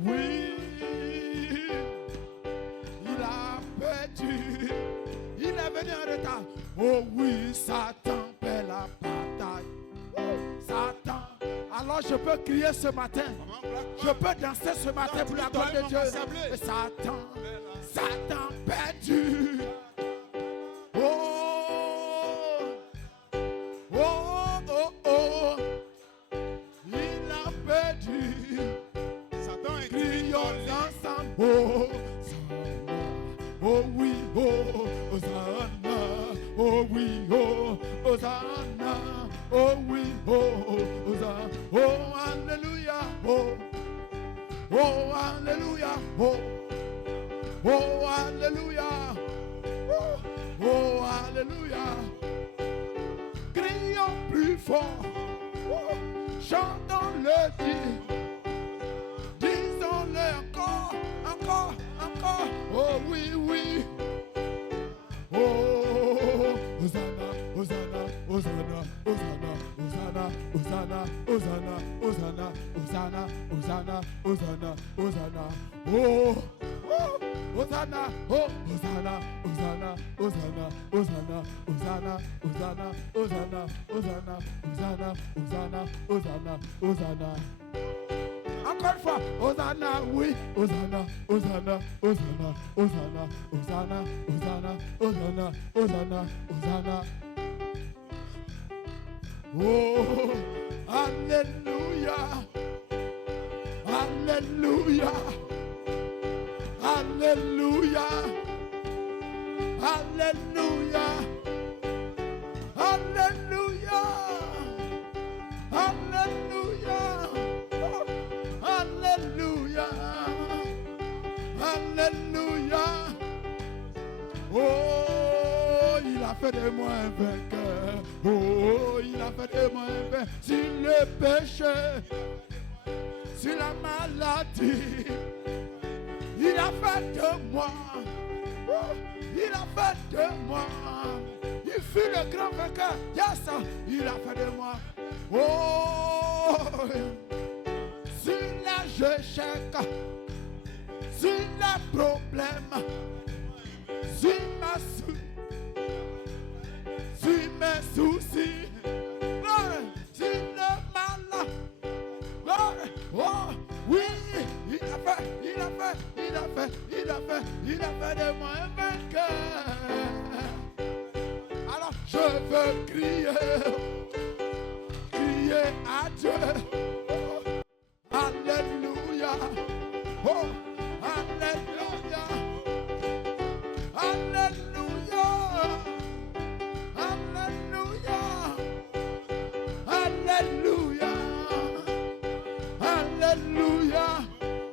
Oui, il a perdu. Il est venu en retard. Oh oui, Satan paie la bataille. Oh, Satan. Alors je peux crier ce matin. Je peux danser ce matin pour la gloire de Dieu. Et Satan, Satan perdu. Oh, oh, oh, oh. Il a perdu. Satan est Crions ensemble. Oh, Hosanna. Oh oui, oh, Hosanna. Oh oui, oh, Hosanna. Oh oui, oh, Hosanna. Oh, alléluia. Oh, oh, alléluia. Oh, oh, alléluia. Oh, oh, alléluia. Crions plus fort. Oh, chantons-le dit. Disons-le encore, encore, encore. Oh oui, oui. Oh, Hosanna, Hosanna, Hosanna, Hosanna, Hosanna, Hosanna, Hosanna, Hosanna, Hosanna, Hosanna, Hosanna, Hosanna. Oh, oh, Hosanna, oh, Hosanna, Hosanna, Hosanna, Hosanna, Hosanna, Hosanna, Hosanna, Hosanna, Hosanna, Hosanna, Hosanna, Hosanna. Encore une fois, Hosanna, oui, Hosanna, Hosanna, Hosanna, Hosanna, Hosanna, Hosanna, Hosanna, Hosanna, Hosanna. Oh, Alléluia, Alléluia, Alléluia, Alléluia, Alléluia, Alléluia. Alléluia, Alléluia. Oh, il a fait de moi un vainqueur. Oh, il a fait de moi un vainqueur. Sur le péché, sur la maladie, il a fait de moi. Oh, il a fait de moi. Il fut le grand vainqueur. Yes, il a fait de moi. Oh, sur les échecs, sur les problèmes, sur mes soucis, sur le mal. Oh, oui, il a fait, il a fait, il a fait, il a fait, il a fait de moi un vainqueur. Alors je veux crier, crier à Dieu. Alléluia. Oh, Alléluia. Alléluia. Alléluia. Alléluia. Alléluia.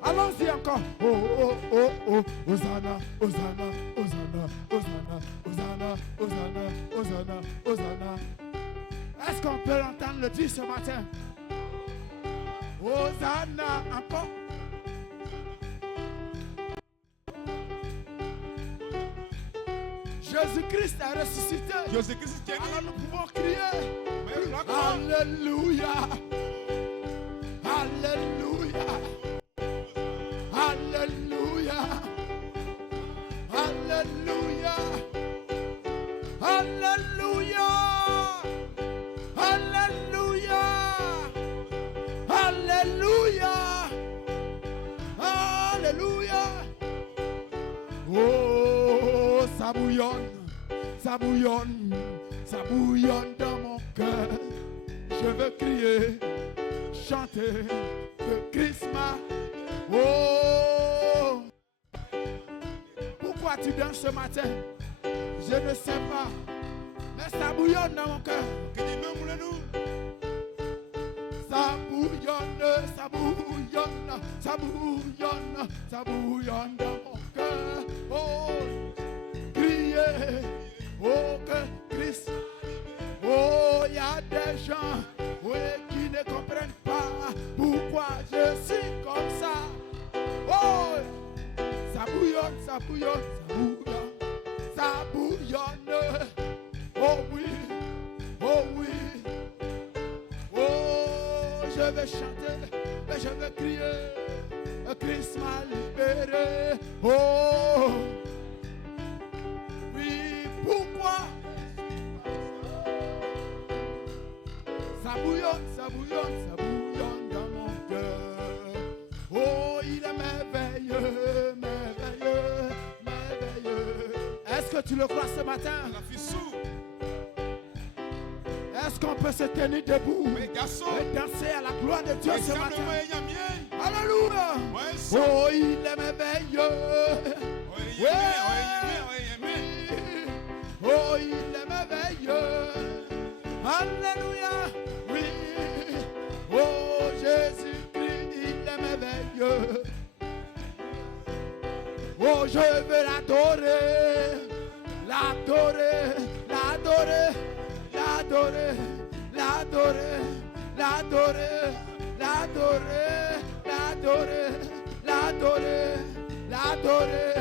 Allons-y encore. Oh, oh, oh, oh. Hosanna, Hosanna, Hosanna, Hosanna, Hosanna, Hosanna, Hosanna, Hosanna. Est-ce qu'on peut l'entendre le dire ce matin? Hosanna, encore. Jésus-Christ a ressuscité. Jésus-Christ est alors nous pouvons crier. Alléluia. Alléluia. Alléluia. Alléluia. Alléluia. Alléluia. Alléluia. Alléluia. Oh, ça bouillonne, ça bouillonne, ça bouillonne dans mon cœur. Je veux crier, chanter que Christ m'a. Oh, pourquoi tu danses ce matin? Je ne sais pas, mais ça bouillonne dans mon cœur. Ça bouillonne, ça bouillonne, ça bouillonne, ça bouillonne dans mon cœur. Oh, criez, oh que Christ. Oh, il y a des gens oui, qui ne comprennent pas pourquoi je suis comme ça. Oh, ça bouillonne, ça bouillonne, ça bouillonne, ça bouillonne. Oh oui, oh oui. Oh, je vais chanter, et je vais crier. Christ Oh, oui, pourquoi? Ça bouillonne, ça bouillonne, ça bouillonne dans mon cœur. Oh, il est merveilleux, merveilleux, merveilleux. Est-ce que tu le crois ce matin? Est-ce qu'on peut se tenir debout et danser à la gloire de Dieu ce matin? Alléluia! Oh, il est merveilleux. Oh, il est merveilleux. Alléluia! Oui. Oh, Jésus-Christ, il est merveilleux. Oh, je veux l'adorer, l'adorer, l'adorer, l'adorer, l'adorer, l'adorer, l'adorer, l'adorer, l'adorer, l'adorer,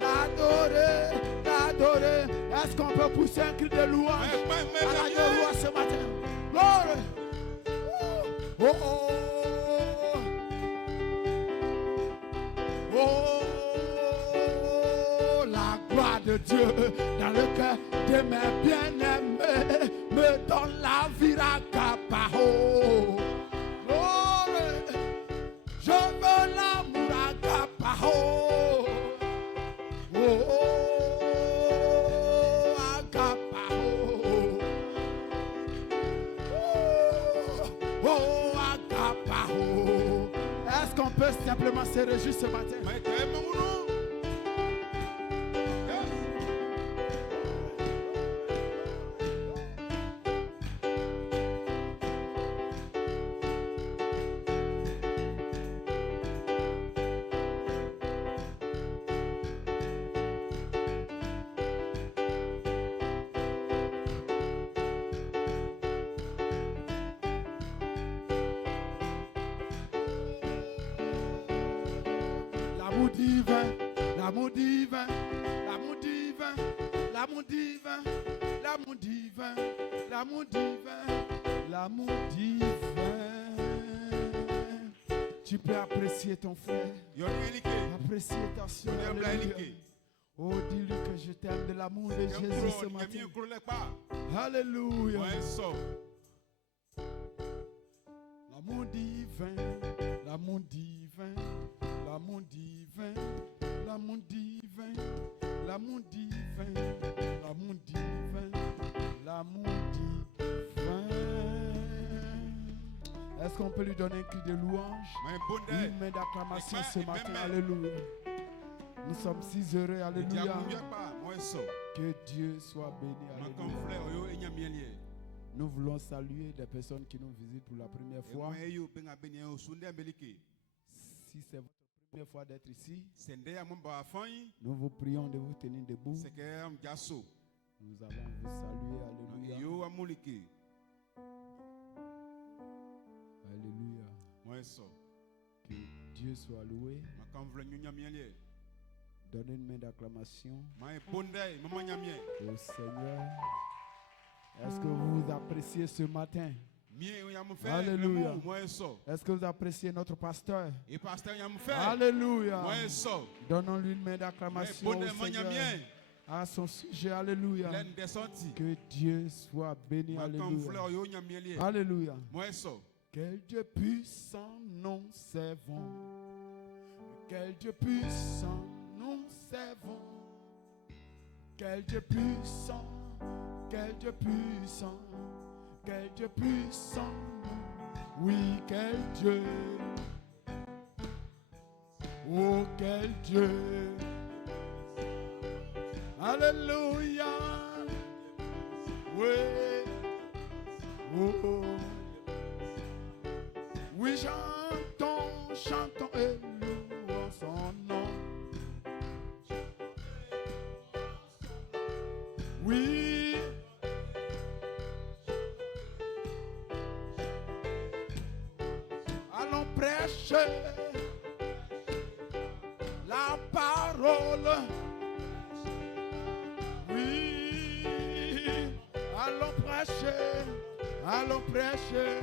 l'adorer, l'adorer. Est-ce qu'on peut pousser un cri de louange à la roi ce matin? Gloire! Oh, oh, oh, la gloire de Dieu dans le cœur de mes bien-aimés me donne la vie à Capao. Je veux l'amour à Capao. À Capao. À Capao. Est-ce qu'on peut simplement se réjouir ce matin? L'amour divin, l'amour divin, l'amour divin, l'amour divin, l'amour divin, l'amour divin, l'amour divin. Tu peux apprécier ton frère, apprécier ta soeur. Oh, dis-lui que je t'aime de l'amour de Jésus ce matin. Alléluia. L'amour divin, l'amour divin, l'amour divin, l'amour divin, l'amour divin, l'amour divin, l'amour divin. Est-ce qu'on peut lui donner un cri de louange? Une main d'acclamation ce matin. Alléluia. Nous sommes si heureux. Alléluia. Que Dieu soit béni. Alléluia. Nous voulons saluer des personnes qui nous visitent pour la première fois. Si c'est votre première fois d'être ici, nous vous prions de vous tenir debout. Nous allons vous saluer. Alléluia. Alléluia. Que Dieu soit loué. Donnez une main d'acclamation au Seigneur. Est-ce que vous appréciez ce matin? Alléluia. Est-ce que vous appréciez notre pasteur? Alléluia. Donnons-lui une main d'acclamation au Seigneur à son sujet. Alléluia. Que Dieu soit béni. Alléluia. Alléluia. Quel Dieu puissant nous servons. Quel Dieu puissant nous servons. Quel Dieu puissant. Quel Dieu puissant. Quel Dieu puissant. Oui, quel Dieu. Oh, quel Dieu. Alléluia. Oui. Oh. Oui, chantons, chantons et louons son nom. Oui. Allons prêcher la parole. Oui. Allons prêcher. Allons prêcher.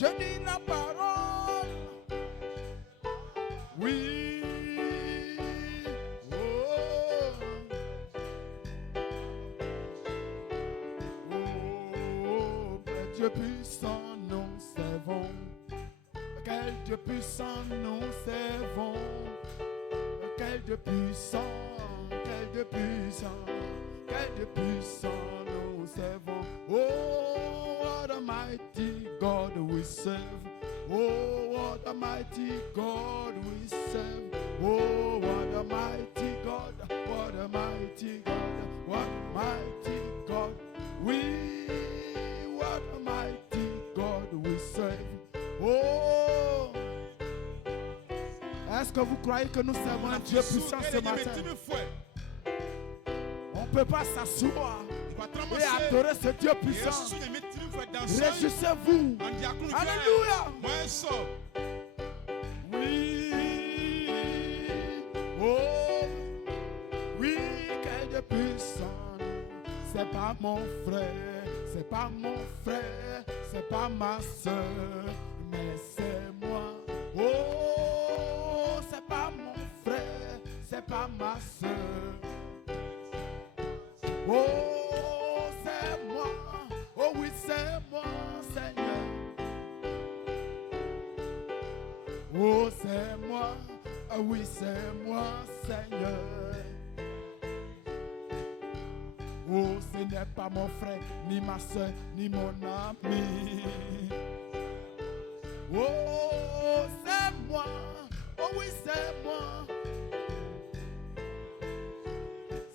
Je dis la parole. Oui. Oh. Oh, Dieu puissant, nous servons. Quel Dieu puissant, nous servons. Quel Dieu puissant, quel Dieu puissant, quel Dieu puissant, nous servons. Oh, what a mighty God we serve. Oh, what a mighty God we serve. Oh, what a mighty God, what a mighty God, what a mighty God. What a mighty God we serve. Oh, est-ce que vous croyez que nous servons un Dieu puissant ce matin? On ne peut pas s'asseoir et adorer ce Dieu puissant. Réjouissez-vous. Alléluia. Oui. Oh, oui, quel Dieu puissant. C'est pas mon frère, c'est pas mon frère, c'est pas ma soeur, mais c'est moi. Oh, c'est pas mon frère, c'est pas ma soeur. Oh, c'est moi. Oh oui, c'est moi, Seigneur. Oh, c'est moi. Oh oui, c'est moi, Seigneur. Oh, ce n'est pas mon frère, ni ma soeur, ni mon ami. Oh, c'est moi. Oh oui, c'est moi.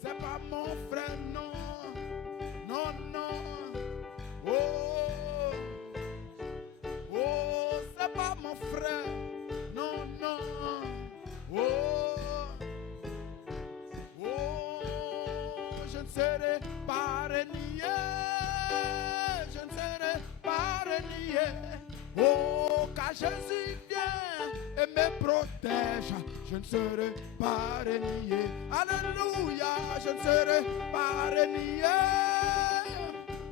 C'est pas mon frère, non. Non, non. Oh, oh, c'est pas mon frère. Non, non. Oh, oh, je ne serai pas renié. Je ne serai pas renié. Oh, car Jésus vient et me protège. Je ne serai pas renié. Alléluia, je ne serai pas renié.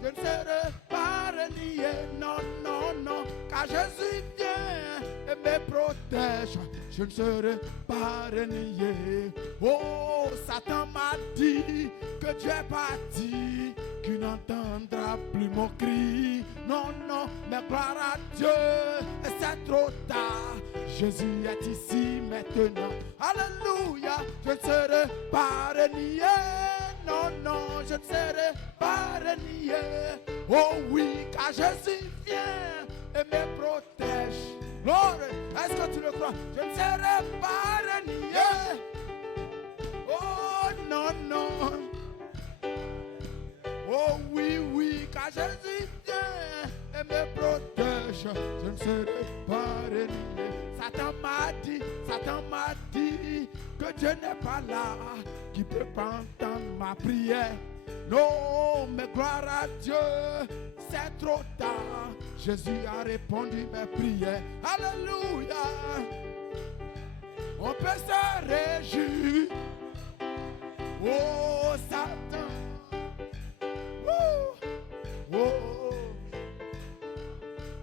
Je ne serai pas renié. Non, non, non, car Jésus vient et me protège. Je ne serai pas renié. Oh, Satan m'a dit que Dieu est parti, qu'il n'entendra plus mon cri. Non, non, mais gloire à Dieu, et c'est trop tard. Jésus est ici maintenant. Alléluia, je ne serai pas renié. Non, non, je ne serai pas renié. Oh oui, car Jésus vient et me protège. Gloire, est-ce que tu le crois? Je ne serai pas renié. Oh non, non. Oh oui, oui, car Jésus vient et me protège. Je ne serai pas renié. Satan m'a dit que Dieu n'est pas là, qui peut pas entendre ma prière. Non, mais gloire à Dieu, c'est trop tard. Jésus a répondu mes prières. Alléluia. On peut se réjouir. Oh, Satan. Oh, oh,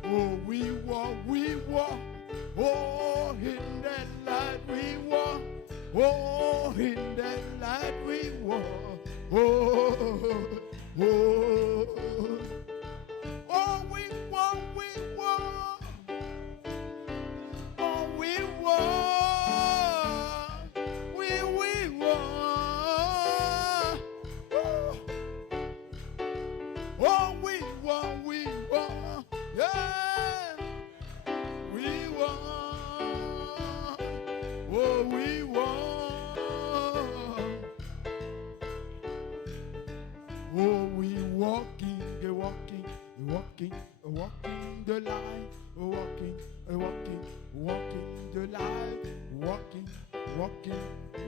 oh, we walk. Oh, in the light we walk. Oh, in the light we walk. Oh, oh, oh, we walk. Oh, we walk. We walk. Oh, we walk. Yeah. We walk. Oh, we walk. Oh, we walking the light, walking the light,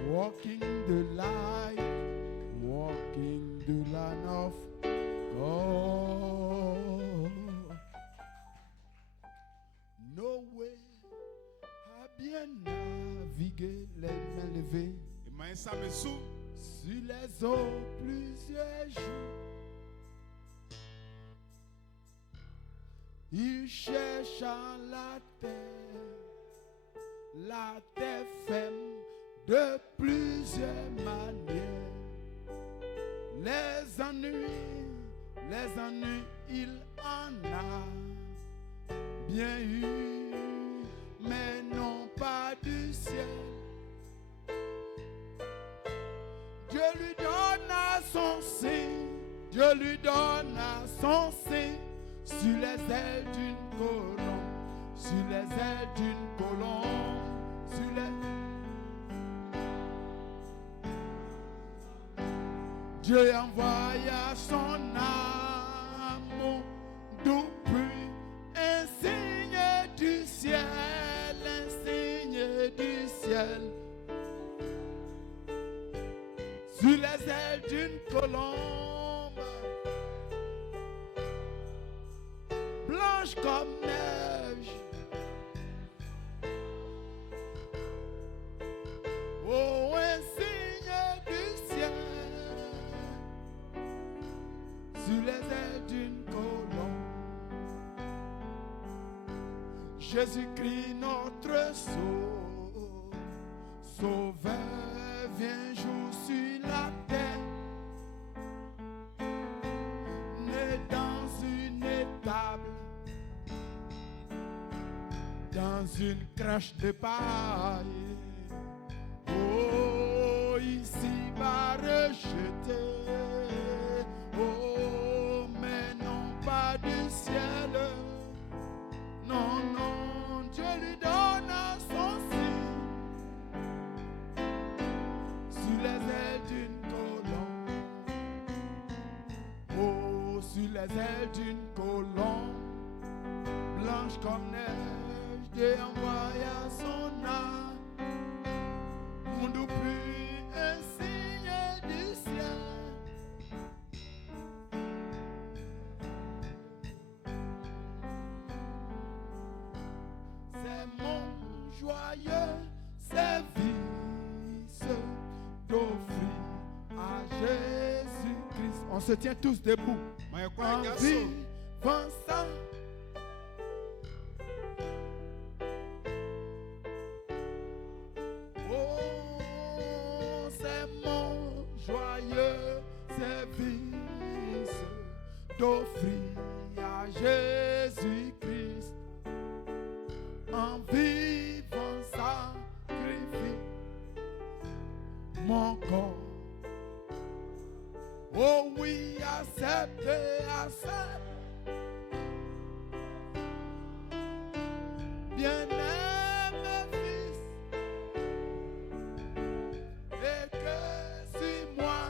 walking the light, walking the line of God. Noé a bien navigué les mains levées sur les eaux plusieurs jours. Il cherche la terre ferme de plusieurs manières. Les ennuis, il en a bien eu, mais non pas du ciel. Dieu lui donne à son signe, Dieu lui donne à son signe, sur les ailes d'une colombe, sur les ailes d'une colombe, sur les... Dieu envoya son amour doux pluie, un signe du ciel, un signe du ciel. Sur les ailes d'une colombe, blanche comme neige. Oh, un signe du ciel. Sur les ailes d'une colombe, Jésus-Christ notre Sauveur vient jour sur la terre, né dans une étable, dans une crèche de paille. Oh, ici va rejeté. Oh, mais non pas du ciel. Non, non, Dieu lui donne à son signe, sur les ailes d'une colombe. Oh, sur les ailes d'une colombe, blanche comme neige, Dieu envoya son âme, monde plus un signe du ciel. C'est mon joyeux service d'offrir à Jésus-Christ. On se tient tous debout en vivant ça. Oh, c'est mon joyeux service d'offrir à Jésus-Christ en vivant sacrifice mon corps. Oh oui, acceptez, acceptez. Bien-aimé fils, et que sur moi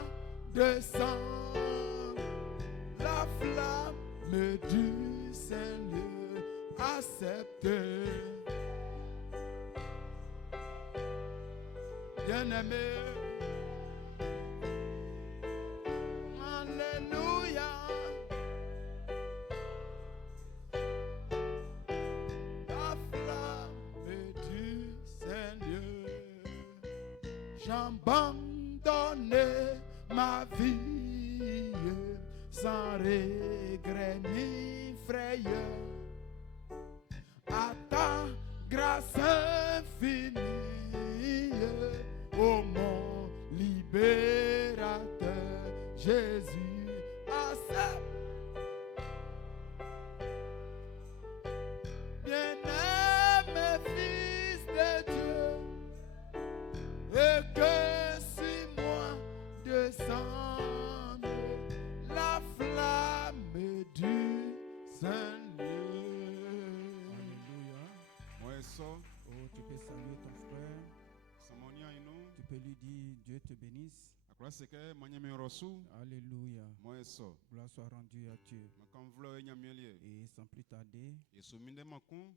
descend la flamme du Seigneur. Acceptez, bien-aimé. Alléluia. La flamme du Seigneur. J'abandonne ma vie sans regret ni frayeur à ta grâce infinie, ô mon libérateur Jésus. Accepte, bien-aimé fils de Dieu, et que sur moi descende la flamme du Seigneur. Alléluia. Moi, ça, Oh, tu peux saluer ton frère. ça m'en y a une autre. Tu peux lui dire Dieu te bénisse. À quoi c'est que moi, je reçu. Alléluia. Moi, ça. Gloire soit rendue à Dieu. Mais quand vous voulez, il y a mieux lié. Et sans plus tarder, Et ce mine de ma con,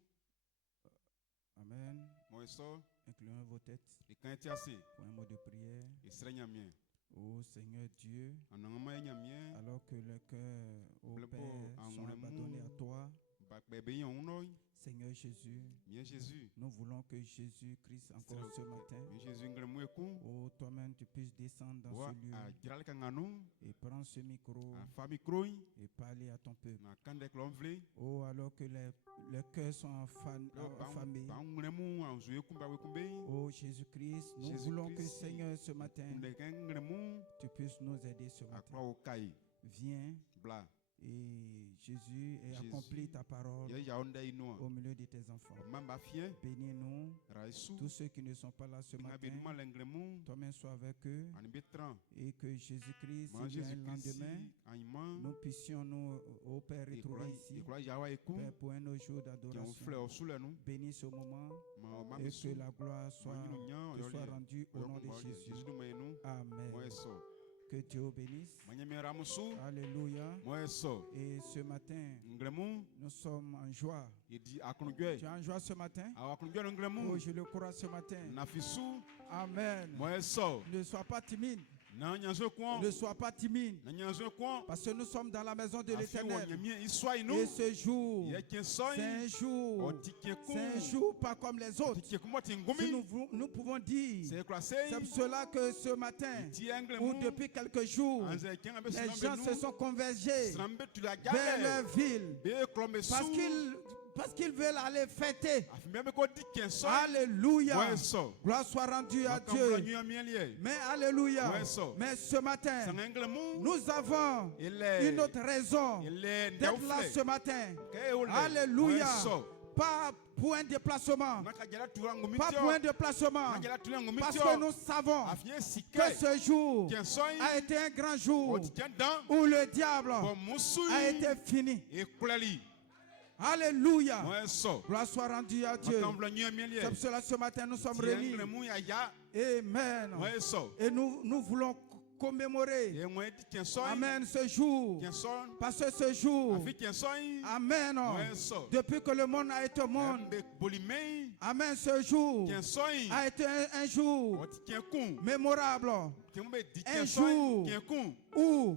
Amen. moi, ça. Incluons vos têtes Et quand il y a assez, pour un mot de prière. il serait y a mieux. Ô Seigneur Dieu, En un moment, il y a mieux. alors que le cœur, ô Le Père, beau, en sont mon abandonnés à amour. toi, Bac bébé, on a eu. Seigneur Jésus, Bien Jésus. nous voulons que Jésus-Christ, encore ce matin, Bien Jésus ngremu eku. oh, toi-même, tu puisses descendre dans Wa ce lieu a jiral kanganu. et prendre ce micro A fa micro. et parler à ton peuple. Na kandek l'envle. Oh, alors que les cœurs sont affamés. Ba ngremu a zoe kumba we kumbe. Oh, Jésus-Christ, nous Jésus voulons que, Christ, Seigneur, ce matin, Kunde ngremu. tu puisses nous aider ce A matin. kwa okai. Viens Bla. et Jésus ait Jésus, accompli ta parole Ya ya onda ino. au milieu de tes enfants. Mamba fien. Bénis-nous, Raisu. tous ceux qui ne sont pas là ce Nga matin. beduma lengremu. Toi-même sois avec eux Ani betran. et que Jésus-Christ, Man il y a un Jésus-Christ. lendemain, Aïman. nous puissions nous, au Père, retrouver ici, Ikula yawa eku. Père, pour un autre jour Qui ont d'adoration. fleur sous le nous. Bénis ce moment Ma et misu. que la gloire te soit rendue au nom de Jésus. Jésus nous nous. Amen. Moi so. Que Dieu bénisse. Manyemera musu. Alléluia. Moi so. Et ce matin, Ngremu. nous sommes en joie. Il dit akunugwe. Tu es en joie ce matin? Akunugwe Oh, ngremu. je le crois ce matin. Nafisu. Amen. Moi so. Ne sois pas timide. Na nyanzo kwa. Ne sois pas timide. Na nyanzo kwa. Parce que nous sommes dans la maison de l'Éternel. Iswa Et inu. ce jour, Ya kinsoi. c'est un jour. Otikeku. C'est un jour pas comme les autres. Otikeku moti Si ngumi. nous pouvons dire, C'est quoi c'est c'est? pour cela que ce matin, Ti ou ngremu. depuis quelques jours, Anze kenga be les srambe gens nous. se sont convergés Srambe tu la vers gale. leur ville Be klombe parce sou. qu'ils veulent aller fêter. Afimbe ko di kinsoi. Alléluia. Moi so. Gloire soit rendue à Makambo Dieu. nyu mielie. Mais alléluia. Ouais, ça. Mais ce matin, Sangenglemu. nous avons Il est. une autre raison Il est. d'être là ce matin. Alléluia. Alléluia. Pas pour un déplacement. Pas pour un déplacement. Parce que nous savons que ce jour a été un grand jour où le diable a été fini. Alléluia. Gloire soit rendue à Dieu. C'est pour cela ce matin nous sommes réunis. Amen. Et nous voulons commémorer, amen, ce jour. Parce que ce jour, amen, depuis que le monde a été monde, amen, ce jour a été un jour mémorable. Un jour où,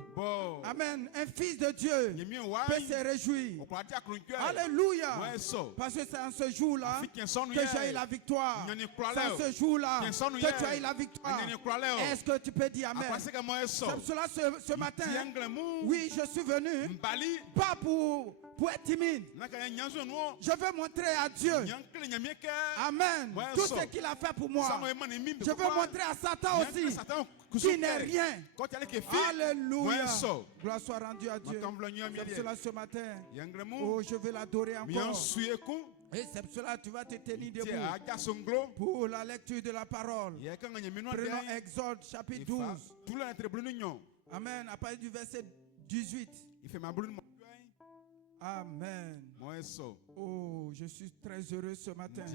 amen, un fils de Dieu peut se réjouir. Alléluia. Parce que c'est en ce jour-là que j'ai eu la victoire. C'est en ce jour-là que tu as eu la victoire. Est-ce que tu peux dire amen? C'est pour cela ce matin, oui, je suis venu pas pour être timide. Je veux montrer à Dieu, amen, tout ce qu'il a fait pour moi. Je veux montrer à Satan aussi qui n'est rien. Alléluia. Gloire soit rendue à Dieu. C'est pour cela ce matin, oh, je veux l'adorer encore. Et c'est pour cela que tu vas te tenir debout pour la lecture de la parole. Prenons Exode chapitre 12. Amen. À partir du verset 18. Amen. Oh, je suis très heureux ce matin.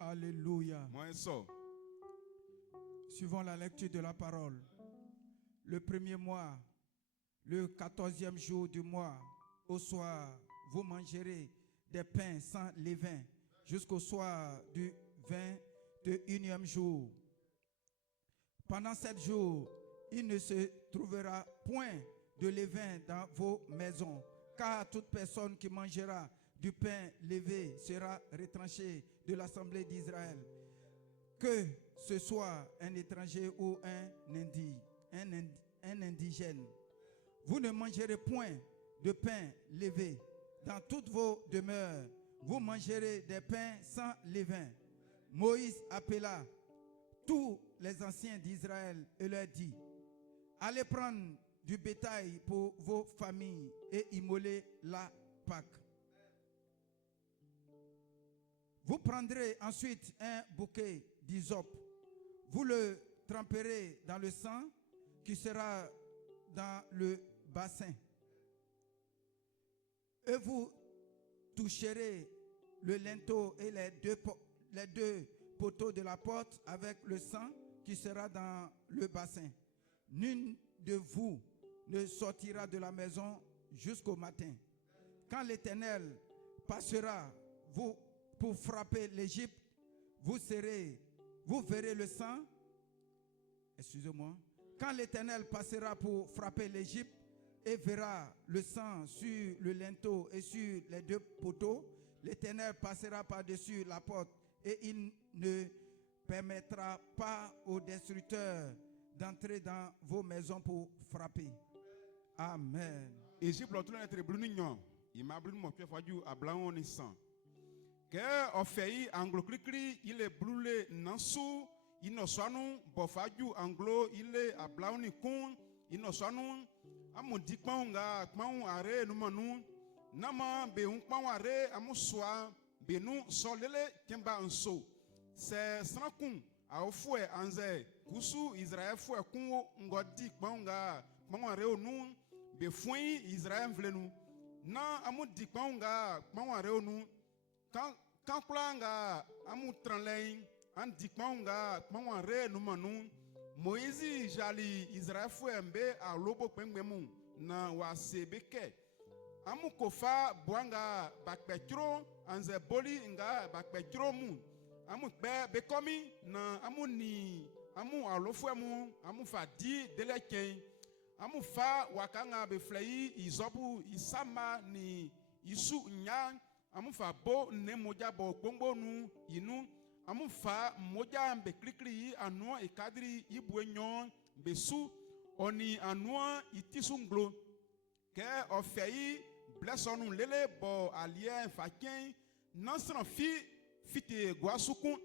Alléluia. Suivons la lecture de la parole. Le premier mois, le 14e jour du mois, au soir, vous mangerez des pains sans levain jusqu'au soir du 21e jour. Pendant 7 jours, il ne se trouvera point de levain dans vos maisons, car toute personne qui mangera du pain levé sera retranchée de l'assemblée d'Israël. Que ce soit un étranger ou un indigène, vous ne mangerez point de pain levé. Dans toutes vos demeures, vous mangerez des pains sans levain. Moïse appela tous les anciens d'Israël et leur dit: allez prendre du bétail pour vos familles et immoler la Pâque. Vous prendrez ensuite un bouquet d'hysope. Vous le tremperez dans le sang qui sera dans le bassin. Et vous toucherez le linteau et les deux poteaux de la porte avec le sang qui sera dans le bassin. Nul de vous ne sortira de la maison jusqu'au matin. Quand l'Éternel passera pour frapper l'Égypte, vous verrez le sang. Excusez-moi. Quand l'Éternel passera pour frapper l'Égypte, et verra le sang sur le linteau et sur les 2 poteaux, l'Éternel passera par-dessus la porte et il ne permettra pas aux destructeurs d'entrer dans vos maisons pour frapper. Amen. Égypte l'autre est blunignon. Il m'a blun mon pied faju à blanc on sang. Que on fait anglo cri il est brûlé nansou il no swanu bofaju anglo il est à blanc ni kun il no swanu amu dikpaunga kpau are no manu nama be un kpau are amu swa be nu solele kemba nso c'est sanakun a ofue anze kusu Israël fue kun ngodi kpaunga kpau are onu be fuin Israël vlenu na amu dikpaunga kpau are onu quand planga amu tranlein an dikpaunga kpau are no manu Moïse jali Israël fue mbe a lobo kpengmemu na wasebeke amu kofa boanga bakpetro anze boli nga bakpetro mu amu kpe bekomi na amu ni amu alofemu amu fadi deleken amu fa wakanga beflei izobu isama ni isu nya amu fa bo ne moja bo gbongbo nu inu amu fa moja mbe klikli anu e kadri ibuenyon besu oni anu itisunglo ke ofei blessonu lele bo alien fakin nansran fite guasukun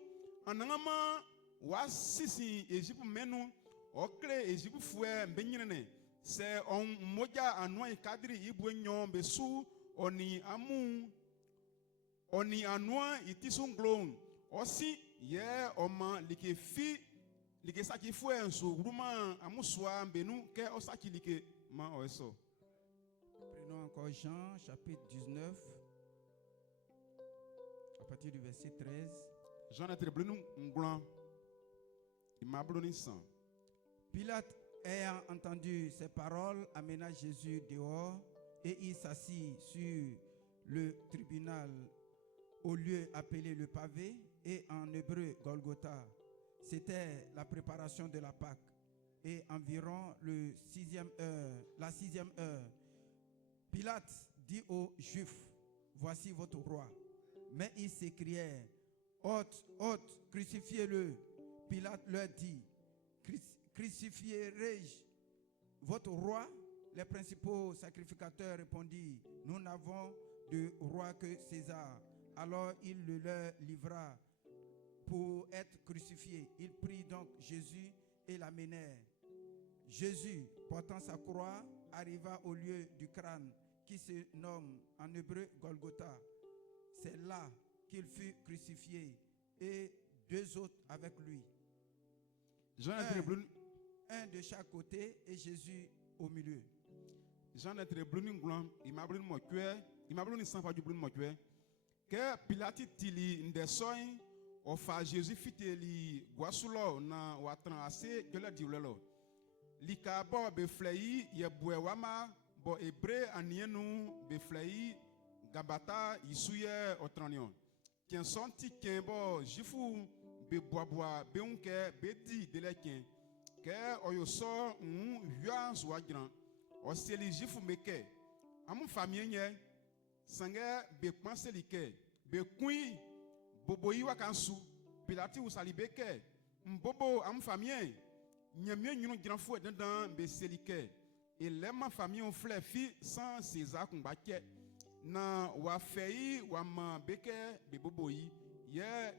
anangama wasisi Egypte menu okle Egypte fue mbenyene se on moja anu e kadri ibuenyon besu oni anu itisunglo Aussi, hier, on like fi, like ça qui faut un sou, rouman, amuswa, benou, que on ça qui like, ma oeso. Prenons encore Jean, chapitre 19, à partir du verset 13. Jean est bleu, blanc, il m'a blonné sang. Pilate, ayant entendu ces paroles, amena Jésus dehors et il s'assit sur le tribunal au lieu appelé le pavé, et en hébreu Golgotha. C'était la préparation de la Pâque. Et environ la sixième heure, Pilate dit aux Juifs, voici votre roi. Mais ils s'écrièrent, ôte, crucifiez-le. Pilate leur dit, crucifierai-je votre roi? Les principaux sacrificateurs répondirent, nous n'avons de roi que César. Alors il le leur livra pour être crucifié. Il prit donc Jésus et l'amenèrent. Jésus, portant sa croix, arriva au lieu du crâne qui se nomme en hébreu Golgotha. C'est là qu'il fut crucifié et 2 autres avec lui. Un de chaque côté et Jésus au milieu. Jean est très bleu, il m'a bleu mon cœur, il m'a bleu sans pas du bleu mon cœur. Que Pilate tili ndesoin ofa Jésus fiteli guasulo na watran ase que le diulelo lika bo be flei ye bwe wama bo hébreu anienu be flei gabata isuye otranion ken sonti ken bo jifu be boaboa be unke be di deleken ke oyoso yua swagran o seli jifu meke amu famille sange be kpanselike be kui bobo yi wakansu Pilate usalibeke mbobo am famille nyamie nyunu granfo dandan be selike et lema famille on flè fi sans César kumbake na wa fei wa ma beke be bobo yi ye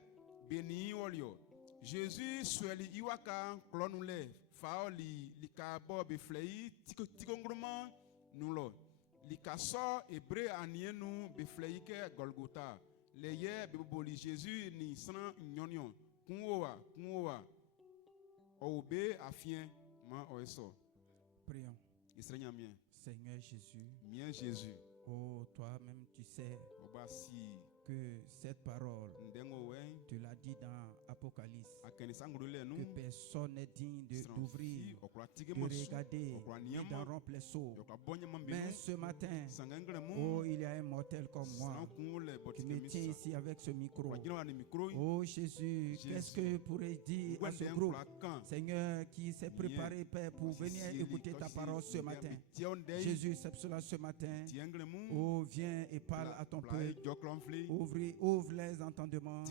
beni olio Jésus sweli iwaka klonule faoli likabo be flei tikongroma nulo Likaso hébreu anienu befleike Golgotha. Leye beboli Jésus ni san nyonyon. Kunwoa. Oube afien ma oeso. Prions. Seigneur Jésus. Mien Jésus. Oh, toi-même tu sais que cette parole, tu l'as dit dans Apocalypse, que personne n'est digne d'ouvrir, de regarder et d'en remplir les seaux. Mais ce matin, oh, il y a un mortel comme moi qui me tient ici avec ce micro. Oh Jésus, qu'est-ce que je pourrais dire à ce groupe, Seigneur, qui s'est préparé, Père, pour venir écouter ta parole ce matin. Jésus, c'est cela ce matin. Oh, viens et parle à ton peuple. Ouvre les entendements.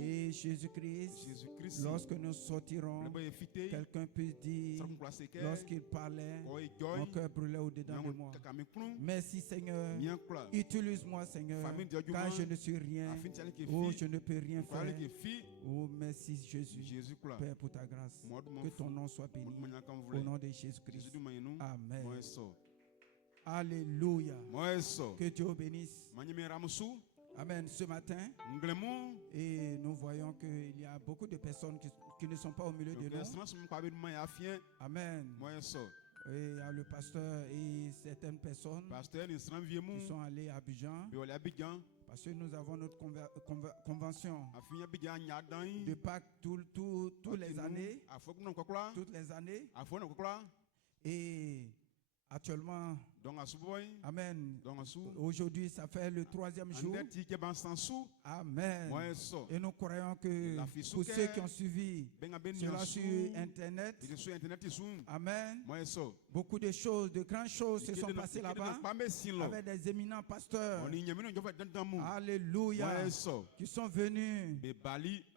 Et Jésus-Christ, lorsque nous sortirons, quelqu'un peut dire, lorsqu'il parlait, mon cœur brûlait au-dedans de moi. Merci Seigneur. Utilise-moi Seigneur, car je ne suis rien. Oh, je ne peux rien faire. Oh, merci Jésus, Père, pour ta grâce. Que ton nom soit béni. Au nom de Jésus-Christ. Amen. Alléluia. Que Dieu bénisse. Amen. Ce matin, et nous voyons qu'il y a beaucoup de personnes qui ne sont pas au milieu de nous. Amen. Et il y a le pasteur et certaines personnes qui sont allés à Abidjan. Parce que nous avons notre convention de Pâques toutes les années. Et actuellement, amen. Aujourd'hui, ça fait le 3e jour. Amen. Et nous croyons que pour ceux qui ont suivi cela sur Internet, amen, beaucoup de choses, de grandes choses se sont passées là-bas avec des éminents pasteurs. Alléluia. Qui sont venus.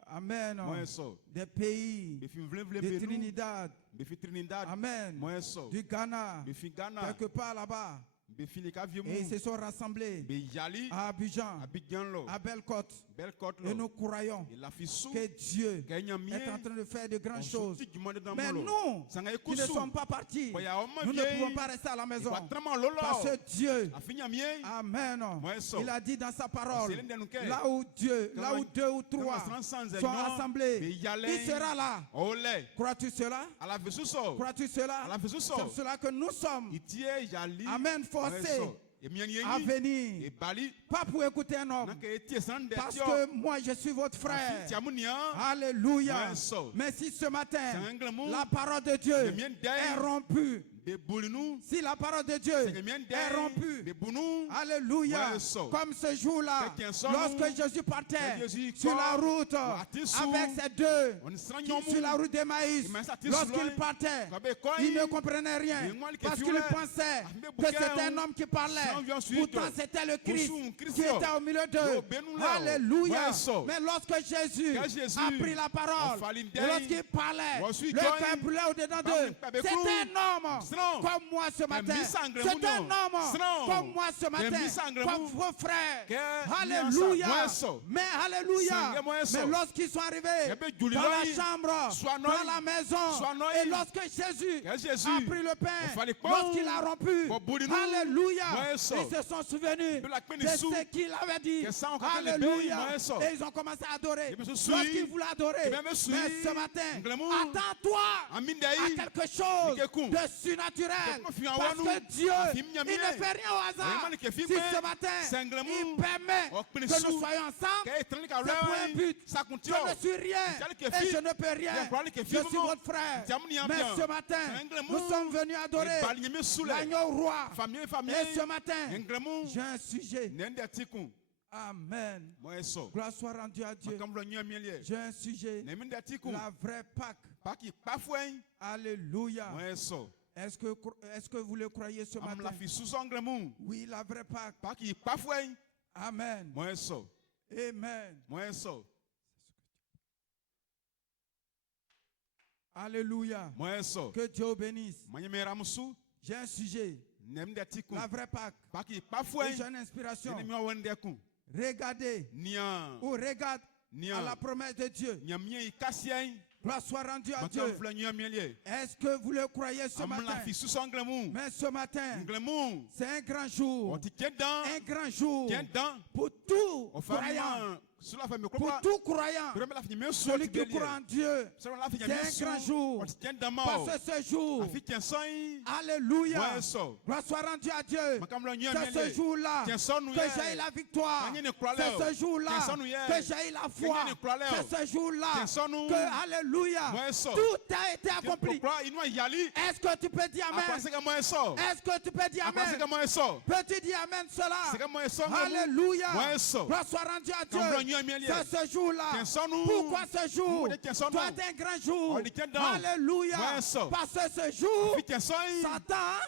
Amen. Des pays de Trinidad. Amen. Du Ghana. Quelque part là-bas. Et ils se sont rassemblés à Abidjan, à Bellecote. Et nous croyons que Dieu est en train de faire de grandes choses. Mais nous, qui ne sommes pas partis, nous ne pouvons pas rester à la maison. Parce que Dieu, amen, il a dit dans sa parole, là où deux ou trois sont rassemblés, il sera là. Crois-tu cela? Crois-tu cela? C'est cela que nous sommes. Amen, forcés à venir, pas pour écouter un homme, parce que moi je suis votre frère. Alléluia. Mais si ce matin la parole de Dieu est rompue, si la parole de Dieu est rompue, alléluia, comme ce jour-là, lorsque Jésus partait sur la route avec ces deux, sur la route d'Emmaüs, lorsqu'il partait, il ne comprenait rien, parce qu'il pensait que c'était un homme qui parlait. Pourtant c'était le Christ qui était au milieu d'eux. Alléluia. Mais lorsque Jésus a pris la parole, et lorsqu'il parlait, le cœur brûlait au-dedans d'eux. C'était un homme comme moi ce matin. C'est un homme comme moi ce matin, comme vos frères. Alléluia. Mais alléluia. Mais lorsqu'ils sont arrivés dans la chambre, dans la maison, et lorsque Jésus a pris le pain, lorsqu'il a rompu, alléluia, ils se sont souvenus de ce qu'il avait dit. Alléluia. Et ils ont commencé à adorer. Lorsqu'ils voulaient adorer, mais ce matin, attends-toi à quelque chose de surnaturel. Parce que Dieu, il ne fait rien au hasard. Si ce matin, il permet que nous soyons ensemble, c'est pour un but. Je ne suis rien et je ne peux rien. Je suis votre frère. Mais ce matin, nous sommes venus adorer l'agneau roi. Et ce matin, j'ai un sujet. Amen. Gloire soit rendue à Dieu. J'ai un sujet. La vraie Pâque. Alléluia. Est-ce que vous le croyez ce matin? Oui, la vraie Pâque. Amen. Amen. Alléluia. Que Dieu bénisse. J'ai un sujet. La vraie Pâque. Et j'ai une inspiration. Regardez. Ou regarde à la promesse de Dieu. Gloire soit rendue à Dieu. Est-ce que vous le croyez ce matin? Mais ce matin, c'est un grand jour. Un grand jour pour tout croyant Pour tout croyant, celui qui croit en Dieu, c'est un grand jour. Parce que ce jour, alléluia, gloire soit rendue à Dieu. C'est ce jour-là que j'ai eu la victoire. C'est ce jour-là que j'ai eu la foi. C'est ce jour-là que, alléluia, tout a été accompli. Est-ce que tu peux dire amen? Est-ce que tu peux dire amen? Peux-tu dire amen cela? Alléluia, gloire soit rendue à Dieu. C'est ce jour-là. Pourquoi ce jour doit être un grand jour? Alléluia. Parce que ce jour,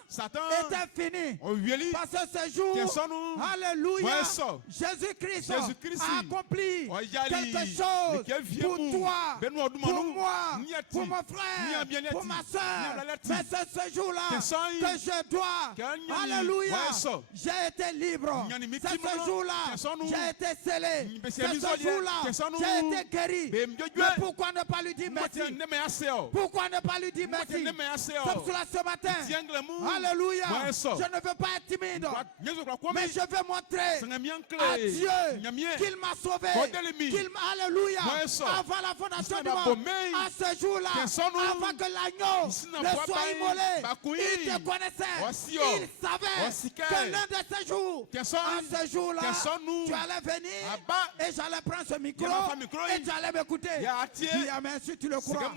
Satan était fini. Parce que ce jour, alléluia, Jésus-Christ a accompli quelque chose pour toi, pour moi, pour mon frère, pour ma soeur. Mais c'est ce jour-là que je dois, alléluia, j'ai été libre. C'est ce jour-là j'ai été scellé. C'est ce jour-là j'ai été guéri. Mais pourquoi ne pas lui dire merci? Pourquoi ne pas lui dire merci? Comme cela ce matin, alléluia, je ne veux pas être timide, mais je veux montrer à Dieu qu'il m'a sauvé, qu'il m'a, alléluia, avant la fondation du monde, à ce jour-là, avant que l'agneau ne soit immolé, il te connaissait, il savait que l'un de ces jours, à ce jour-là, tu allais venir et j'allais prendre ce micro et tu allais m'écouter. Dis amen si tu le crois.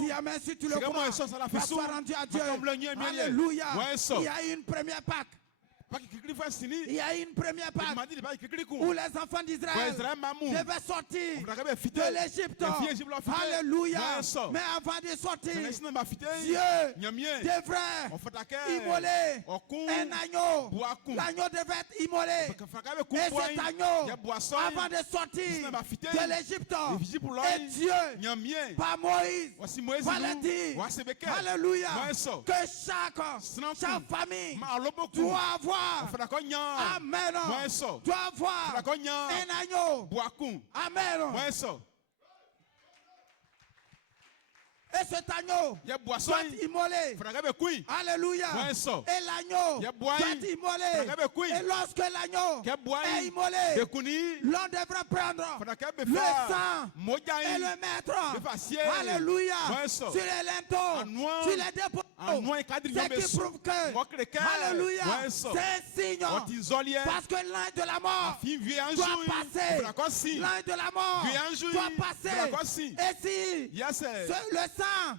Dis amen si tu le crois. Sois rendu à Dieu. Alléluia. Il y a une première Pâque. Il y a une première Pâque où les enfants d'Israël devaient sortir de l'Égypte. Alléluia. Mais avant de sortir, Dieu devrait immoler un agneau. L'agneau devait être immolé. Et cet agneau, avant de sortir de l'Égypte, et Dieu, par Moïse, va le dire. Alléluia. Que chaque famille doit avoir, amen, doit avoir un agneau. Amen. Et cet agneau doit être immolé. Alléluia. Et l'agneau doit être immolé. Et lorsque l'agneau est immolé, l'on devrait prendre le sang et le mettre, alléluia, sur les linteaux, sur les dépôts. Ce qui prouve que, alléluia, c'est un signe. Parce que l'ange de la mort doit passer. L'ange de la mort doit passer. Et si le sang,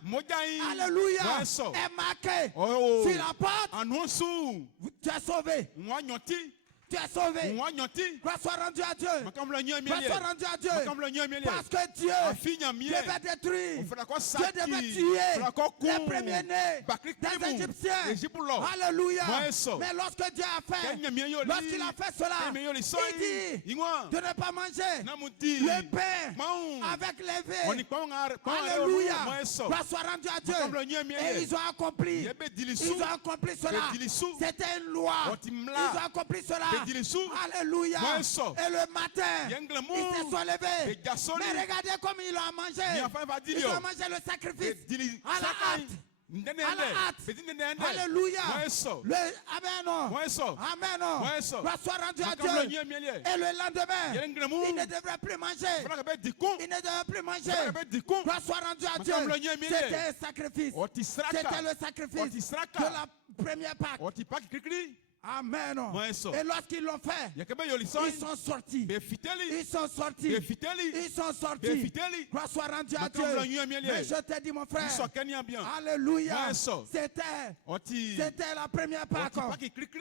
alléluia, est marqué sur la porte, tu es sauvé. Tu es sauvé. Gloire soit rendue à Dieu. Gloire soit rendue à Dieu. Parce que Dieu devait détruire, Dieu devait tuer les premiers-nés des Égyptiens. Alléluia. Mais lorsque Dieu a fait, lorsqu'il a fait cela, il dit de ne pas manger le pain avec les vins. Alléluia. Gloire soit rendue à Dieu. Et ils ont accompli. Ils ont accompli cela. C'était une loi. Ils ont accompli cela. Alléluia. Et le matin, ils se sont levés. Mais regardez comme ils ont mangé. Ils ont mangé le sacrifice à la hâte. Alléluia. Amen. Amen. Gloire soit rendue à Dieu. Et le lendemain, il ne devrait plus manger. Il ne devrait plus manger. Gloire soit rendue à Dieu. C'était un sacrifice. C'était le sacrifice de la première Pâque. Amen. Et lorsqu'ils l'ont fait, ils sont sortis. Ils sont sortis. Ils sont sortis. Gloire soit rendue à Dieu. Mais je te dis, mon frère, alléluia, c'était la première Pâque.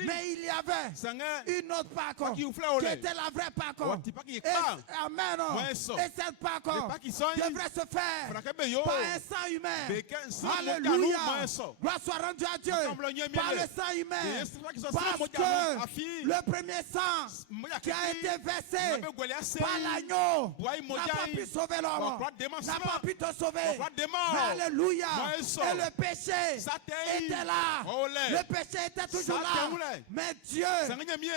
Mais il y avait une autre Pâque qui était la vraie Pâque. Amen. Et cette Pâque devrait se faire par un sang humain. Alléluia. Gloire soit rendue à Dieu. Par le sang humain. Parce que le premier sang qui a été versé par l'agneau n'a pas pu sauver l'homme, n'a pas pu te sauver. Alléluia. Et le péché était là. Le péché était toujours là. Mais Dieu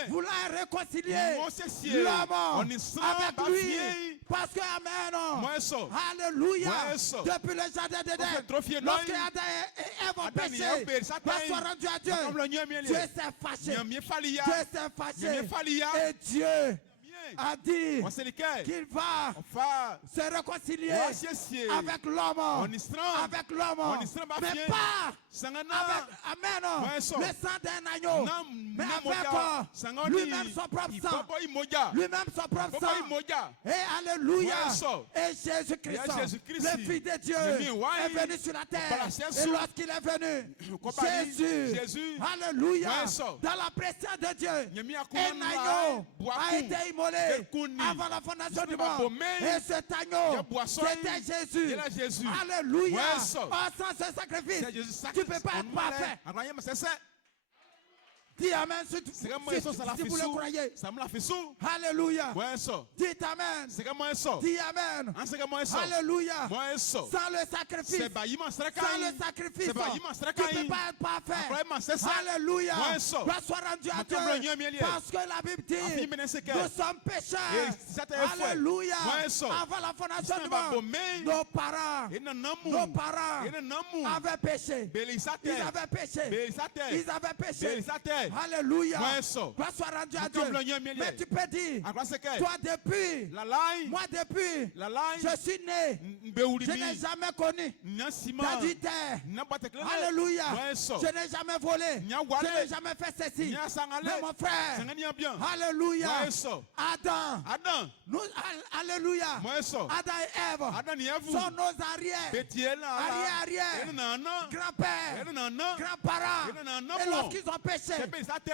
voulait réconcilier l'homme avec lui. Parce que, amen, alléluia, depuis le jardin d'Éden, lorsque Adam et Ève ont péché, grâce soit rendue à Dieu, Dieu s'est fâché. Dieu s'est fâché. Et Dieu a dit qu'il va se réconcilier avec l'homme, mais pas avec le sang d'un agneau, mais avec lui-même son propre sang. Lui-même son propre sang. Et alléluia. Et Jésus-Christ, le Fils de Dieu, est venu sur la terre. Et lorsqu'il est venu, Jésus, alléluia, dans la présence de Dieu, un agneau a été immolé avant la fondation du monde. Et cet agneau, c'était Jésus. Alléluia. Sans ce sacrifice, tu ne peux pas être parfait. Dis Amen si vous le croyez. Alléluia. Dites Amen. Dis Amen. Alléluia. Sans le sacrifice, tu ne peux pas être parfait. Alléluia. Gloire soit rendue à Dieu. Parce que la Bible dit, nous sommes pécheurs. Alléluia. Avant la fondation du monde, nos parents avaient péché. Ils avaient péché. Alléluia. Gloire soit rendue à Dieu. Mais tu peux dire, toi depuis, moi depuis, je suis né, je n'ai jamais connu d'adultère. Alléluia. Je n'ai jamais volé, je n'ai jamais fait ceci. Mais mon frère, alléluia, Adam, alléluia, Adam et Ève sont nos arrières, grands-pères, grands-parents. Et lorsqu'ils ont péché,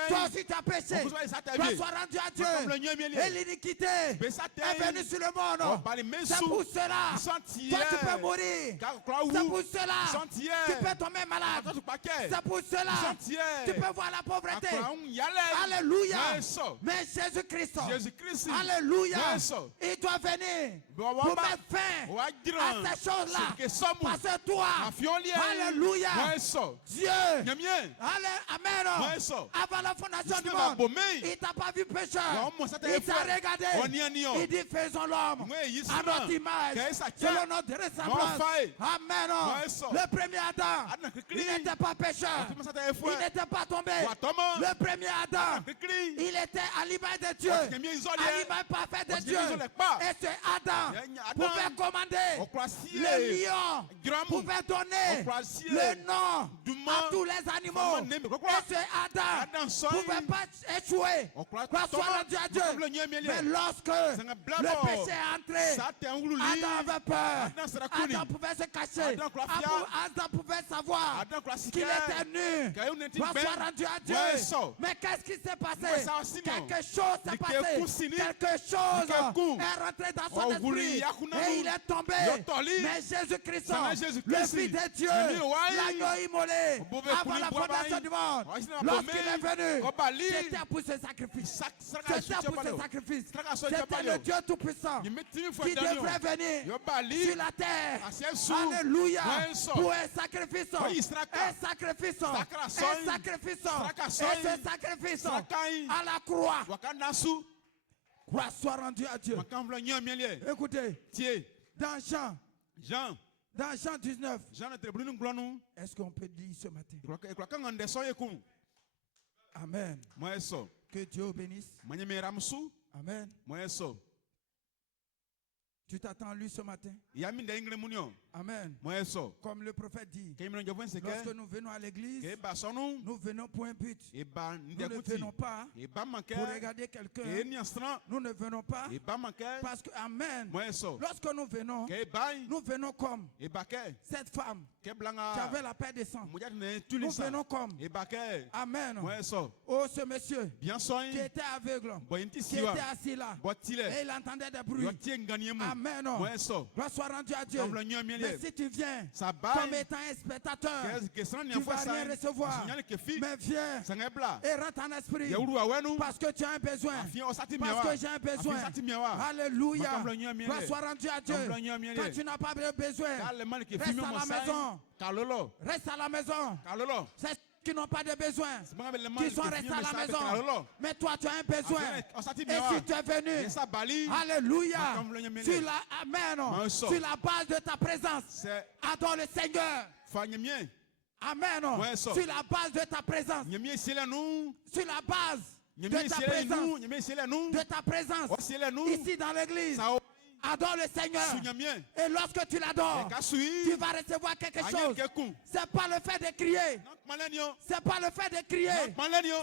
toi aussi tu as péché. Gloire soit rendue à Dieu. Et l'iniquité est venue sur le monde. C'est pour cela toi tu peux mourir. C'est pour cela tu peux tomber malade. C'est pour cela tu peux voir la pauvreté. Alléluia. Mais Jésus-Christ, alléluia, il doit venir pour mettre fin à ces choses-là. Parce que toi, alléluia, Dieu, amen, avant la fondation du monde, il ne t'a pas vu pécheur. Il t'a regardé. Il dit faisons l'homme à notre image, selon notre ressemblance. Amen. Le premier Adam, il n'était pas pécheur. Il n'était pas tombé. Le premier Adam, il était à l'image de Dieu, à l'image parfaite de Dieu. Et ce Adam pouvait commander le lion, pouvait donner le nom à tous les animaux. Et ce Adam pouvait pas échouer. Gloire soit rendue à Dieu. Mais lorsque le péché est entré, Adam avait peur. Adam pouvait se cacher. Adam pouvait savoir qu'il était nu. Gloire soit rendue à Dieu. Mais qu'est-ce qui s'est passé? Quelque chose s'est passé. Quelque chose est rentré dans son esprit. Et il est tombé. Mais Jésus-Christ, le Fils de Dieu, l'agneau immolé avant la fondation du monde, lorsqu'il est venu, c'était pour ce sacrifice. C'était pour ce sacrifice. C'était le Dieu Tout-Puissant qui devrait venir sur la terre. Alléluia. Pour un sacrifice. Un sacrifice. Un sacrifice. Et ce sacrifice à la croix. Gloire soit rendue à Dieu. Écoutez, dans Jean 19, est-ce qu'on peut dire ce matin? Amen. Que Dieu bénisse. Amen. Tu t'attends lui ce matin? Amen. Comme le prophète dit, lorsque nous venons à l'église, nous venons pour un but. Nous ne venons pas pour regarder quelqu'un. Nous ne venons pas parce que, amen, lorsque nous venons comme cette femme qui avait la paix des sangs. Nous venons comme, amen, oh ce monsieur qui était aveugle, qui était assis là, et il entendait des bruits. Amen. Gloire soit rendue à Dieu. Mais si tu viens comme étant un spectateur, tu ne vas rien recevoir. Mais viens et rentre en esprit parce que tu as un besoin. Parce que j'ai un besoin. Alléluia. Gloire soit rendue à Dieu. Quand tu n'as pas besoin, reste à la maison. Reste à la maison. C'est qui n'ont pas de besoin, qui sont restés à la maison. Mais toi, tu as un besoin. Et si tu es venu, alléluia, sur la, amen, sur la base de ta présence, adore le Seigneur. Amen. Sur la base de ta présence, sur la base de ta présence, ici dans l'église. Adore le Seigneur. Et lorsque tu l'adores, tu vas recevoir quelque chose. C'est pas le fait de crier. C'est pas le fait de crier.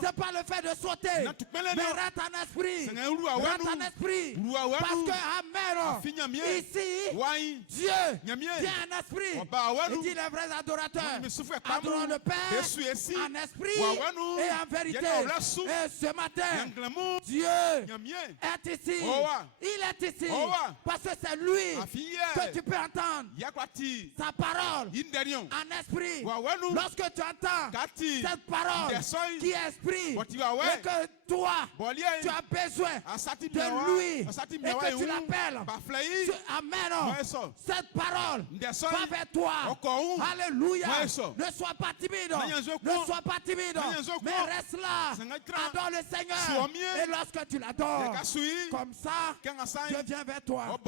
C'est pas le fait de sauter. Mais reste en esprit. Reste en esprit. Parce que, amen, ici, Dieu vient en esprit. Il dit les vrais adorateurs adorent le Père en esprit et en vérité. Et ce matin, Dieu est ici. Il est ici. Parce que c'est lui que tu peux entendre sa parole en esprit. Lorsque tu entends cette parole qui est esprit et que toi, tu as besoin de lui et que tu l'appelles. Amen. Cette parole va vers toi. Alléluia. Ne sois pas timide. Ne sois pas timide. Mais reste là. Adore le Seigneur. Et lorsque tu l'adores, comme ça, Dieu vient vers toi.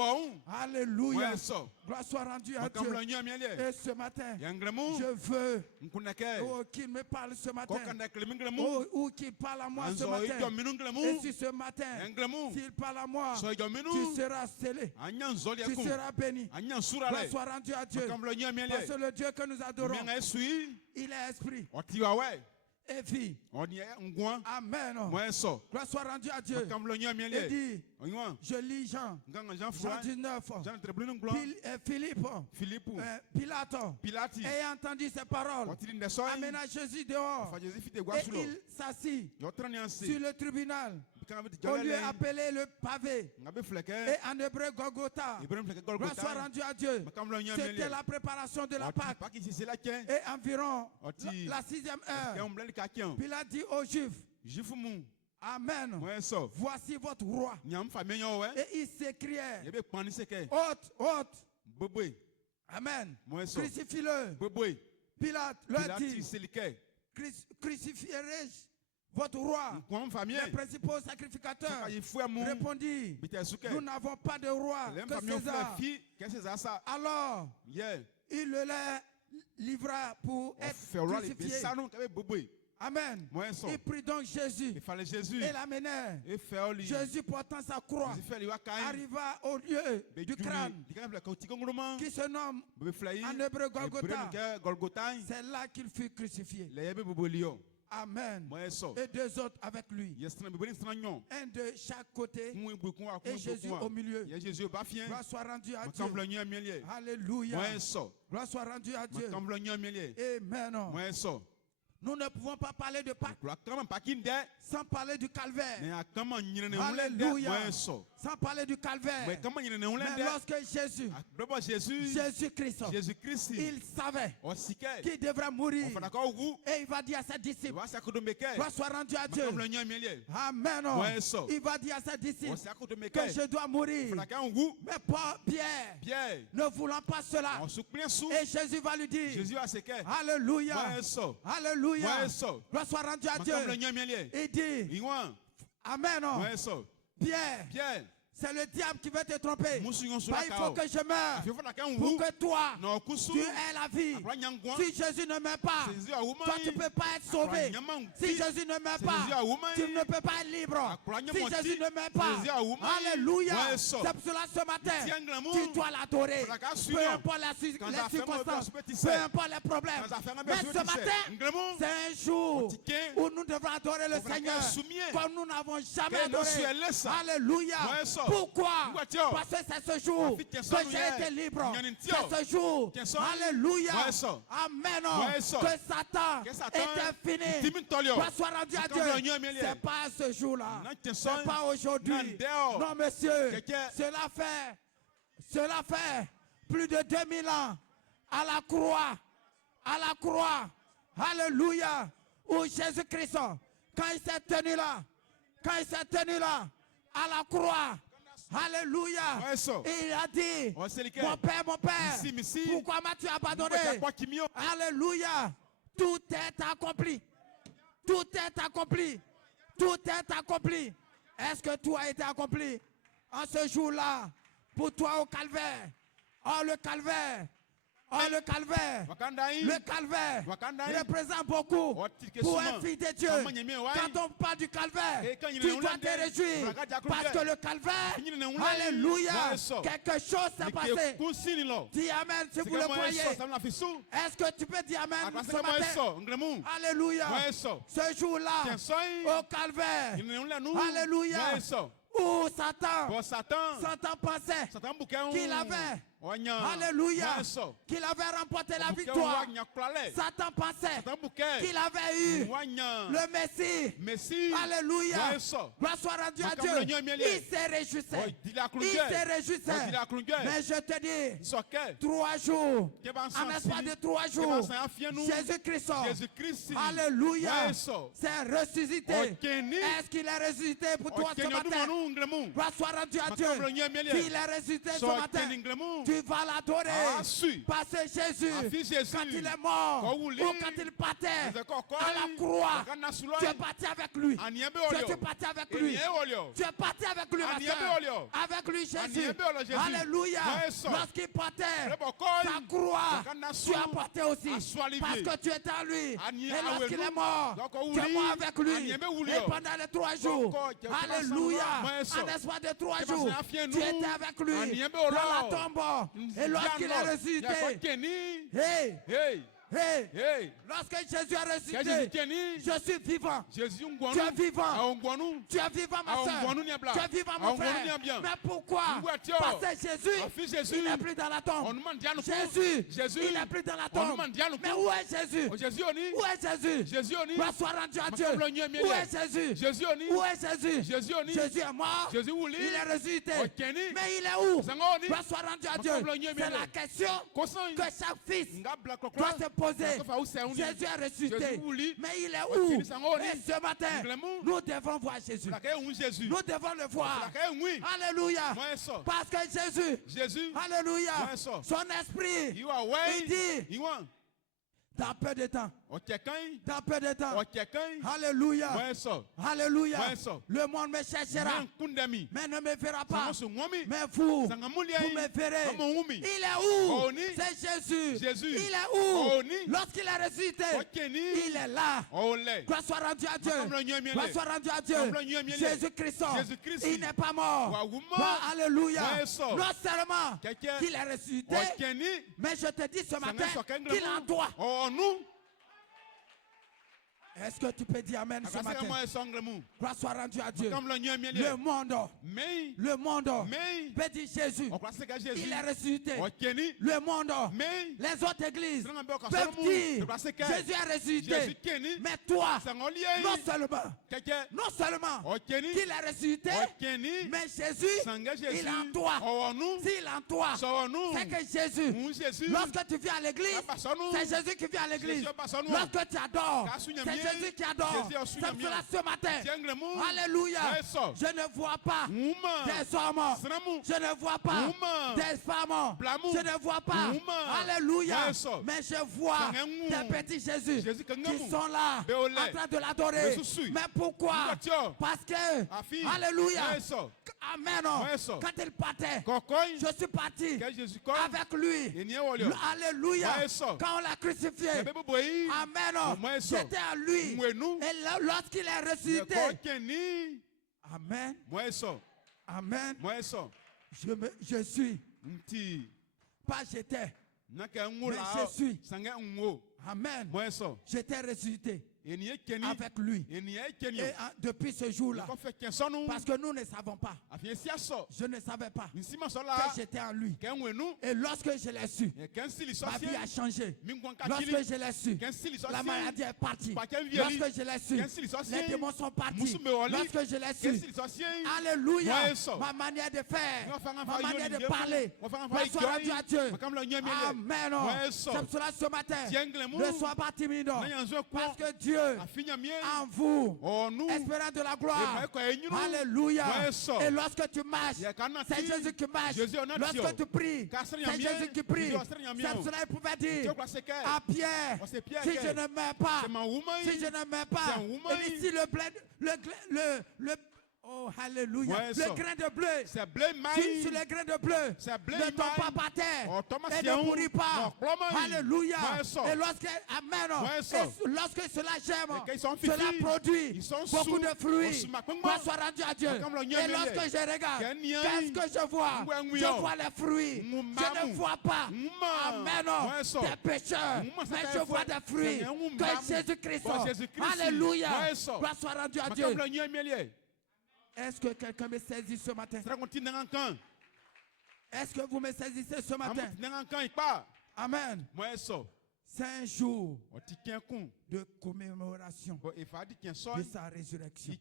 Alléluia. Gloire soit rendue à Dieu. Et ce matin, je veux qu'il me parle ce matin. Ou qu'il parle à moi ce matin. Et si ce matin, s'il parle à moi, tu seras scellé. Tu seras béni. Gloire soit rendue à Dieu. Parce que le Dieu que nous adorons, il est esprit. Et vie. Amen. Gloire soit rendue à Dieu. Et dit, je lis Jean 19. Pilate ayant entendu ces paroles, amena Jésus dehors. Et il s'assit sur le tribunal, au lieu appelé le pavé, et en hébreu Golgotha. Gloire soit rendue à Dieu. C'était la préparation de la Pâque. Et environ la 6e heure, Pilate dit aux Juifs, amen, voici votre roi. Et ils s'écrièrent, ôte, amen, crucifie-le. Pilate leur dit, crucifierai-je votre roi? Les principaux sacrificateurs répondirent, nous n'avons pas de roi que César. Alors, il le livra pour être crucifié. Amen. Il prit donc Jésus et l'amenèrent. Jésus portant sa croix arriva au lieu du crâne qui se nomme en hébreu Golgotha. C'est là qu'il fut crucifié. Amen. Et deux autres avec lui. Un de chaque côté et Jésus au milieu. Gloire soit rendue à Dieu. Alléluia. Gloire soit rendue à Dieu. Amen. Nous ne pouvons pas parler de Pâques sans parler du calvaire. Alléluia. Sans parler du calvaire. Mais lorsque Jésus-Christ, il savait qu'il devrait mourir. Et il va dire à ses disciples, gloire soit rendue à Dieu. Amen. Il va dire à ses disciples que je dois mourir. Mais pas Pierre, ne voulant pas cela. Et Jésus va lui dire, alléluia. Alléluia. Gloire soit rendue à Dieu. Il dit, amen. Pierre, c'est le diable qui veut te tromper. Il faut que je meure pour que toi, tu aies la vie. Si Jésus ne meurt pas, toi tu ne peux pas être sauvé. Si Jésus ne meurt pas, tu ne peux pas être libre. Si Jésus ne meurt pas, alléluia. C'est pour cela ce matin, tu dois l'adorer. Peu importe les circonstances, peu importe les problèmes. Mais ce matin, c'est un jour où nous devons adorer le Seigneur comme nous n'avons jamais adoré. Alléluia. Pourquoi? Parce que c'est ce jour que j'ai été libre. C'est ce jour, alléluia, amen, que Satan était fini. Gloire soit rendue à Dieu. C'est pas ce jour-là. C'est pas aujourd'hui. Non, monsieur. Cela fait plus de 2000 ans à la croix. Alléluia. Où Jésus-Christ, quand il s'est tenu là, à la croix, alléluia, il a dit, mon Père, pourquoi m'as-tu abandonné? Alléluia, tout est accompli. Est-ce que tout a été accompli en ce jour-là pour toi au calvaire? Oh, le calvaire, Oh, le calvaire. Le calvaire représente beaucoup pour un fils de Dieu. Quand on parle du calvaire, tu dois te réjouir. Parce que le calvaire, alléluia, quelque chose s'est passé. Dis amen si vous le croyez. Est-ce que tu peux dire amen ce matin? Alléluia. Ce jour-là, au calvaire, alléluia, où Satan pensait qu'il avait, alléluia, qu'il avait remporté la victoire. Satan pensait qu'il avait eu le Messie. Alléluia. Gloire soit rendue à Dieu. Il se réjouissait. Mais je te dis, 3 jours, en espace de 3 jours, Jésus-Christ, alléluia, s'est ressuscité. Est-ce qu'il est ressuscité pour toi ce matin? Gloire soit rendue à Dieu. S'il est ressuscité ce matin, tu vas l'adorer. Parce que Jésus, quand il est mort, ou quand il partait à la croix, tu es parti avec lui. Je suis parti avec lui. Tu es parti avec lui, ma soeur. Avec lui, Jésus. Alléluia. Lorsqu'il partait sa croix, tu as porté aussi. Parce que tu étais en lui. Et lorsqu'il est mort, tu es mort avec lui. Et pendant les 3 jours, alléluia, en l'espace de 3 jours, tu étais avec lui dans la tombe. Et lorsqu'il est ressuscité, lorsque Jésus est ressuscité, je suis vivant. Tu es vivant. Tu es vivant, ma soeur. Tu es vivant, mon frère. Mais pourquoi? Parce que Jésus, il n'est plus dans la tombe. Jésus, il n'est plus dans la tombe. Mais où est Jésus? Où est Jésus? Gloire soit rendue à Dieu. Où est Jésus? Où est Jésus? Jésus est mort. Il est ressuscité. Mais il est où? Gloire soit rendue à Dieu. C'est la question que chaque fils doit se poser. Jésus est ressuscité. Mais il est où? Et ce matin, nous devons voir Jésus. Nous devons le voir. Alléluia. Parce que Jésus, alléluia, son esprit, il dit, dans peu de temps. Dans peu de temps. Alléluia. Alléluia. Le monde me cherchera, mais ne me verra pas. Mais vous me verrez. Il est où? C'est Jésus. Il est où? Lorsqu'il est ressuscité, il est là. Gloire soit rendue à Dieu. Gloire soit rendue à Dieu. Jésus-Christ, il n'est pas mort. Alléluia. Non seulement qu'il est ressuscité, mais je te dis ce matin qu'il est en toi. Est-ce que tu peux dire amen ce matin? Gloire soit rendue à Dieu. Le monde peut dire Jésus, il est ressuscité. Le monde, les autres églises peuvent dire Jésus est ressuscité. Mais toi, non seulement qu'il est ressuscité, mais Jésus, il est en toi. S'il est en toi, c'est que Jésus, lorsque tu viens à l'église, c'est Jésus qui vient à l'église. Lorsque tu adores, c'est Jésus qui adore. C'est cela ce matin. Alléluia. Je ne vois pas des hommes. Je ne vois pas des femmes. Je ne vois pas. Alléluia. Mais je vois des petits Jésus qui sont là en train de l'adorer. Mais pourquoi? Parce que, alléluia, amen, quand il partait, je suis parti avec lui. Alléluia. Quand on l'a crucifié, amen, j'étais à lui. Et lorsqu'il est ressuscité, amen, amen, je suis, pas j'étais, mais je suis, amen, j'étais ressuscité avec lui. Et depuis ce jour-là, parce que nous ne savons pas, je ne savais pas que j'étais en lui. Et lorsque je l'ai su, ma vie a changé. Lorsque je l'ai su, la maladie est partie. Lorsque je l'ai su, les démons sont partis. Lorsque je l'ai su, alléluia, ma manière de faire, ma manière de parler, soit rendue à Dieu. Amen. C'est pour cela ce matin, ne sois pas timide, parce que Dieu en vous, espérant de la gloire. Alléluia. Et lorsque tu marches, c'est Jésus qui marche. Lorsque tu pries, c'est Jésus qui prie. C'est pour cela qu'il pouvait dire à Pierre, si je ne meurs pas, si je ne meurs pas, et ici Oh, alléluia. Le grain de blé. C'est blé maïs. Sur les grains de blé. C'est blé ne tombe pas par terre. Et ne pourrit pas. Alléluia. Et lorsque, amen. Et lorsque cela germe, cela produit beaucoup de fruits. Gloire soit rendue à Dieu. Et lorsque je regarde, qu'est-ce que je vois? Je vois les fruits. Je ne vois pas, amen, des pécheurs. Mais je vois des fruits que Jésus-Christ. Alléluia. Gloire soit rendue à Dieu. Est-ce que quelqu'un me saisit ce matin? Est-ce que vous me saisissez ce matin? Amen. C'est un jour de commémoration de sa résurrection.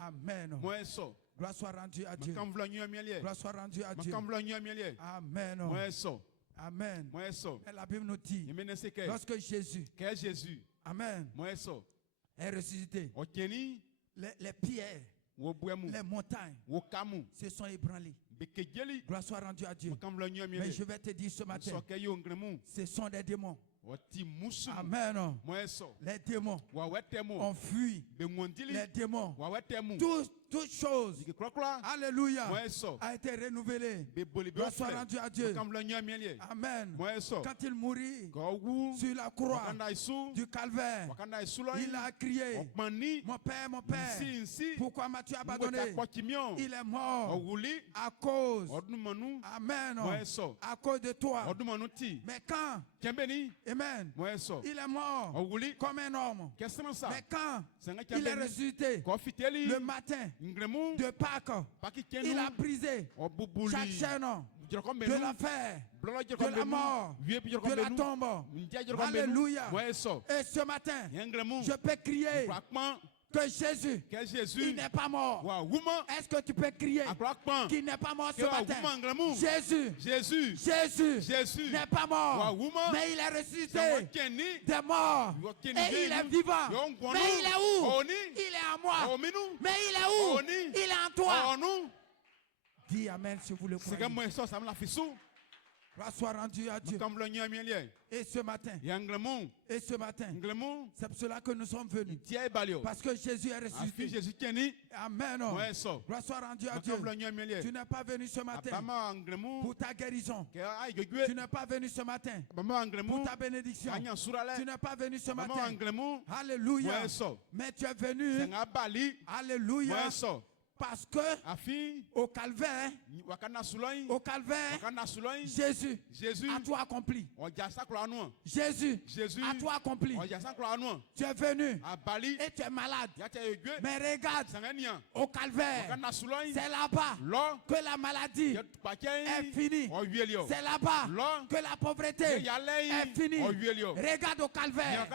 Amen. Gloire soit rendue à Dieu. Gloire soit rendue à Dieu. Amen. Amen. Et la Bible nous dit, lorsque Jésus, amen, est ressuscité, les pierres, les montagnes se sont ébranlées. Gloire soit rendue à Dieu. Mais je vais te dire ce matin, ce sont des démons. Amen. Les démons ont fui. Les démons, toutes choses, alléluia, a été renouvelée. Gloire soit rendue à Dieu. Amen. Quand il mourit sur la croix du calvaire, il a crié, mon Père, pourquoi m'as-tu abandonné? Il est mort à cause, amen, à cause de toi. Mais quand, amen, il est mort comme un homme. Mais quand il est ressuscité le matin de Pâques, il a brisé chaque chaîne de l'enfer, de la mort, de la tombe. Alléluia. Et ce matin, je peux crier que Jésus, il n'est pas mort. Est-ce que tu peux crier qu'il n'est pas mort ce matin? Jésus n'est pas mort, mais il est ressuscité des morts et il est vivant. Mais il est où? Il est en moi. Mais il est où? Il est en toi. Dis amen si vous le croyez. Gloire soit rendue à Dieu. Et ce matin, c'est pour cela que nous sommes venus. Parce que Jésus est ressuscité. Amen. Gloire soit rendue à Dieu. Tu n'es pas venu ce matin pour ta guérison. Tu n'es pas venu ce matin pour ta bénédiction. Tu n'es pas venu ce matin. Alléluia. Mais tu es venu. Alléluia. Parce que au calvaire, Jésus a tout accompli. Jésus a tout accompli. Tu es venu et tu es malade. Mais regarde, au calvaire, c'est là-bas que la maladie est finie. C'est là-bas que la pauvreté est finie. Regarde au calvaire.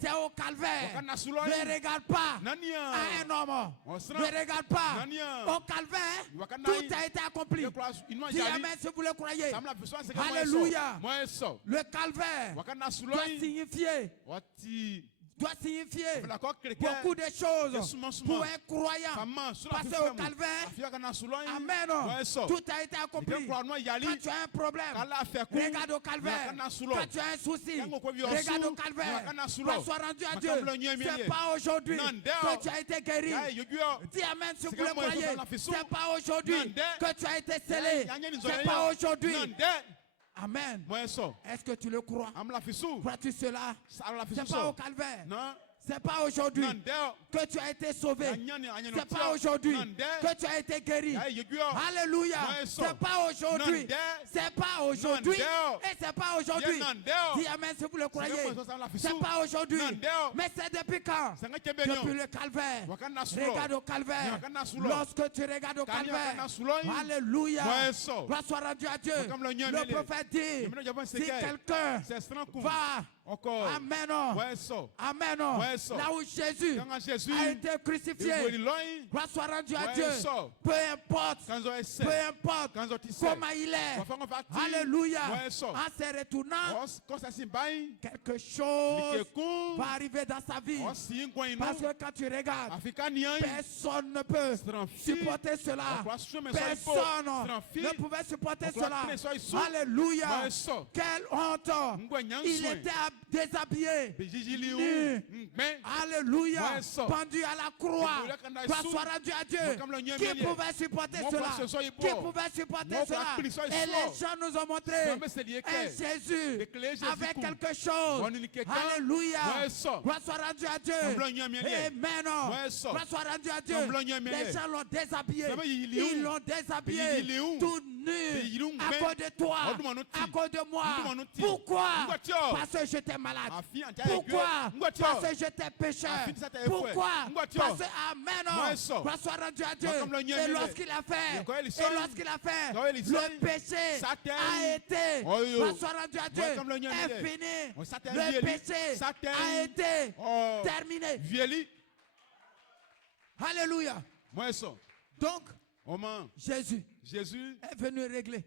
C'est au calvaire. Ne regarde pas à un homme. Ne regarde pas. Au calvaire, tout a été accompli. Dis amen si vous le croyez. Alléluia. Le calvaire doit signifier beaucoup de choses pour un croyant. Passer au calvaire, amen, tout a été accompli. Quand tu as un problème, regarde au calvaire. Quand tu as un souci, regarde au calvaire. Gloire soit rendue à Dieu. C'est pas aujourd'hui que tu as été guéri. Dis amen si vous le croyez. C'est pas aujourd'hui que tu as été scellé. C'est pas aujourd'hui. Amen. Est-ce que tu le crois? Crois-tu cela? C'est pas au calvaire. C'est pas aujourd'hui que tu as été sauvé. C'est pas aujourd'hui que tu as été guéri. Alléluia. C'est pas aujourd'hui. C'est pas aujourd'hui. Et c'est pas aujourd'hui. Dis amen si vous le croyez. C'est pas aujourd'hui. Mais c'est depuis quand? Depuis le calvaire. Regarde au calvaire. Lorsque tu regardes au calvaire. Alléluia. Gloire soit rendue à Dieu. Le prophète dit, si quelqu'un va, amen, amen, là où Jésus a été crucifié, gloire soit rendue à Dieu. Peu importe comment il est, alléluia, en se retournant, quelque chose va arriver dans sa vie. Parce que quand tu regardes, personne ne peut supporter cela. Personne ne pouvait supporter cela. Alléluia. Quelle honte. Il était déshabillé. Nu. Alléluia. pendu à la croix. Gloire soit rendue à Dieu. Qui pouvait supporter cela? Qui pouvait supporter cela? Et les gens nous ont montré un Jésus avec quelque chose. Alléluia. Gloire soit rendue à Dieu. Amen. Gloire soit rendue à Dieu. Les gens l'ont déshabillé. Ils l'ont déshabillé. Tout nu. À cause de toi. À cause de moi. Pourquoi? Parce que j'étais malade. Pourquoi? Parce que j'étais pécheur. Pourquoi? Parce que Amen. Gloire soit rendue à Dieu. Et lorsqu'il a fait, le péché a été, gloire soit rendue à Dieu, est fini. Le péché a été terminé. Alléluia. Donc, Jésus est venu régler.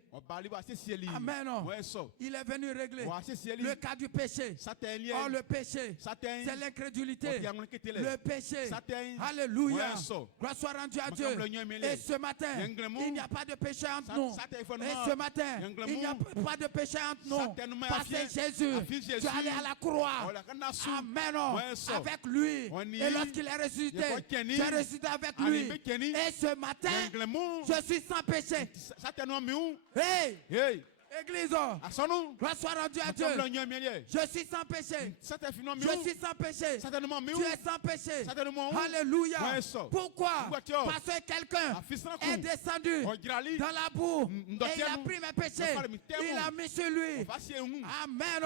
Amen. Il est venu régler le cas du péché. Oh, le péché, c'est l'incrédulité. Le péché. Alléluia. Gloire soit rendue à Dieu. Et ce matin, il n'y a pas de péché entre nous. Et ce matin, il n'y a pas de péché entre nous. Parce que Jésus, tu es allé à la croix. Amen. Avec lui. Et lorsqu'il est ressuscité, tu es ressuscité avec lui. Et ce matin, je suis sans péché. Hey! Église, gloire soit rendue à Dieu. Je suis sans péché. Je suis sans péché. Tu es sans péché. Alléluia. Pourquoi? Parce que quelqu'un est descendu dans la boue et il a pris mes péchés. Il a mis sur lui. Amen.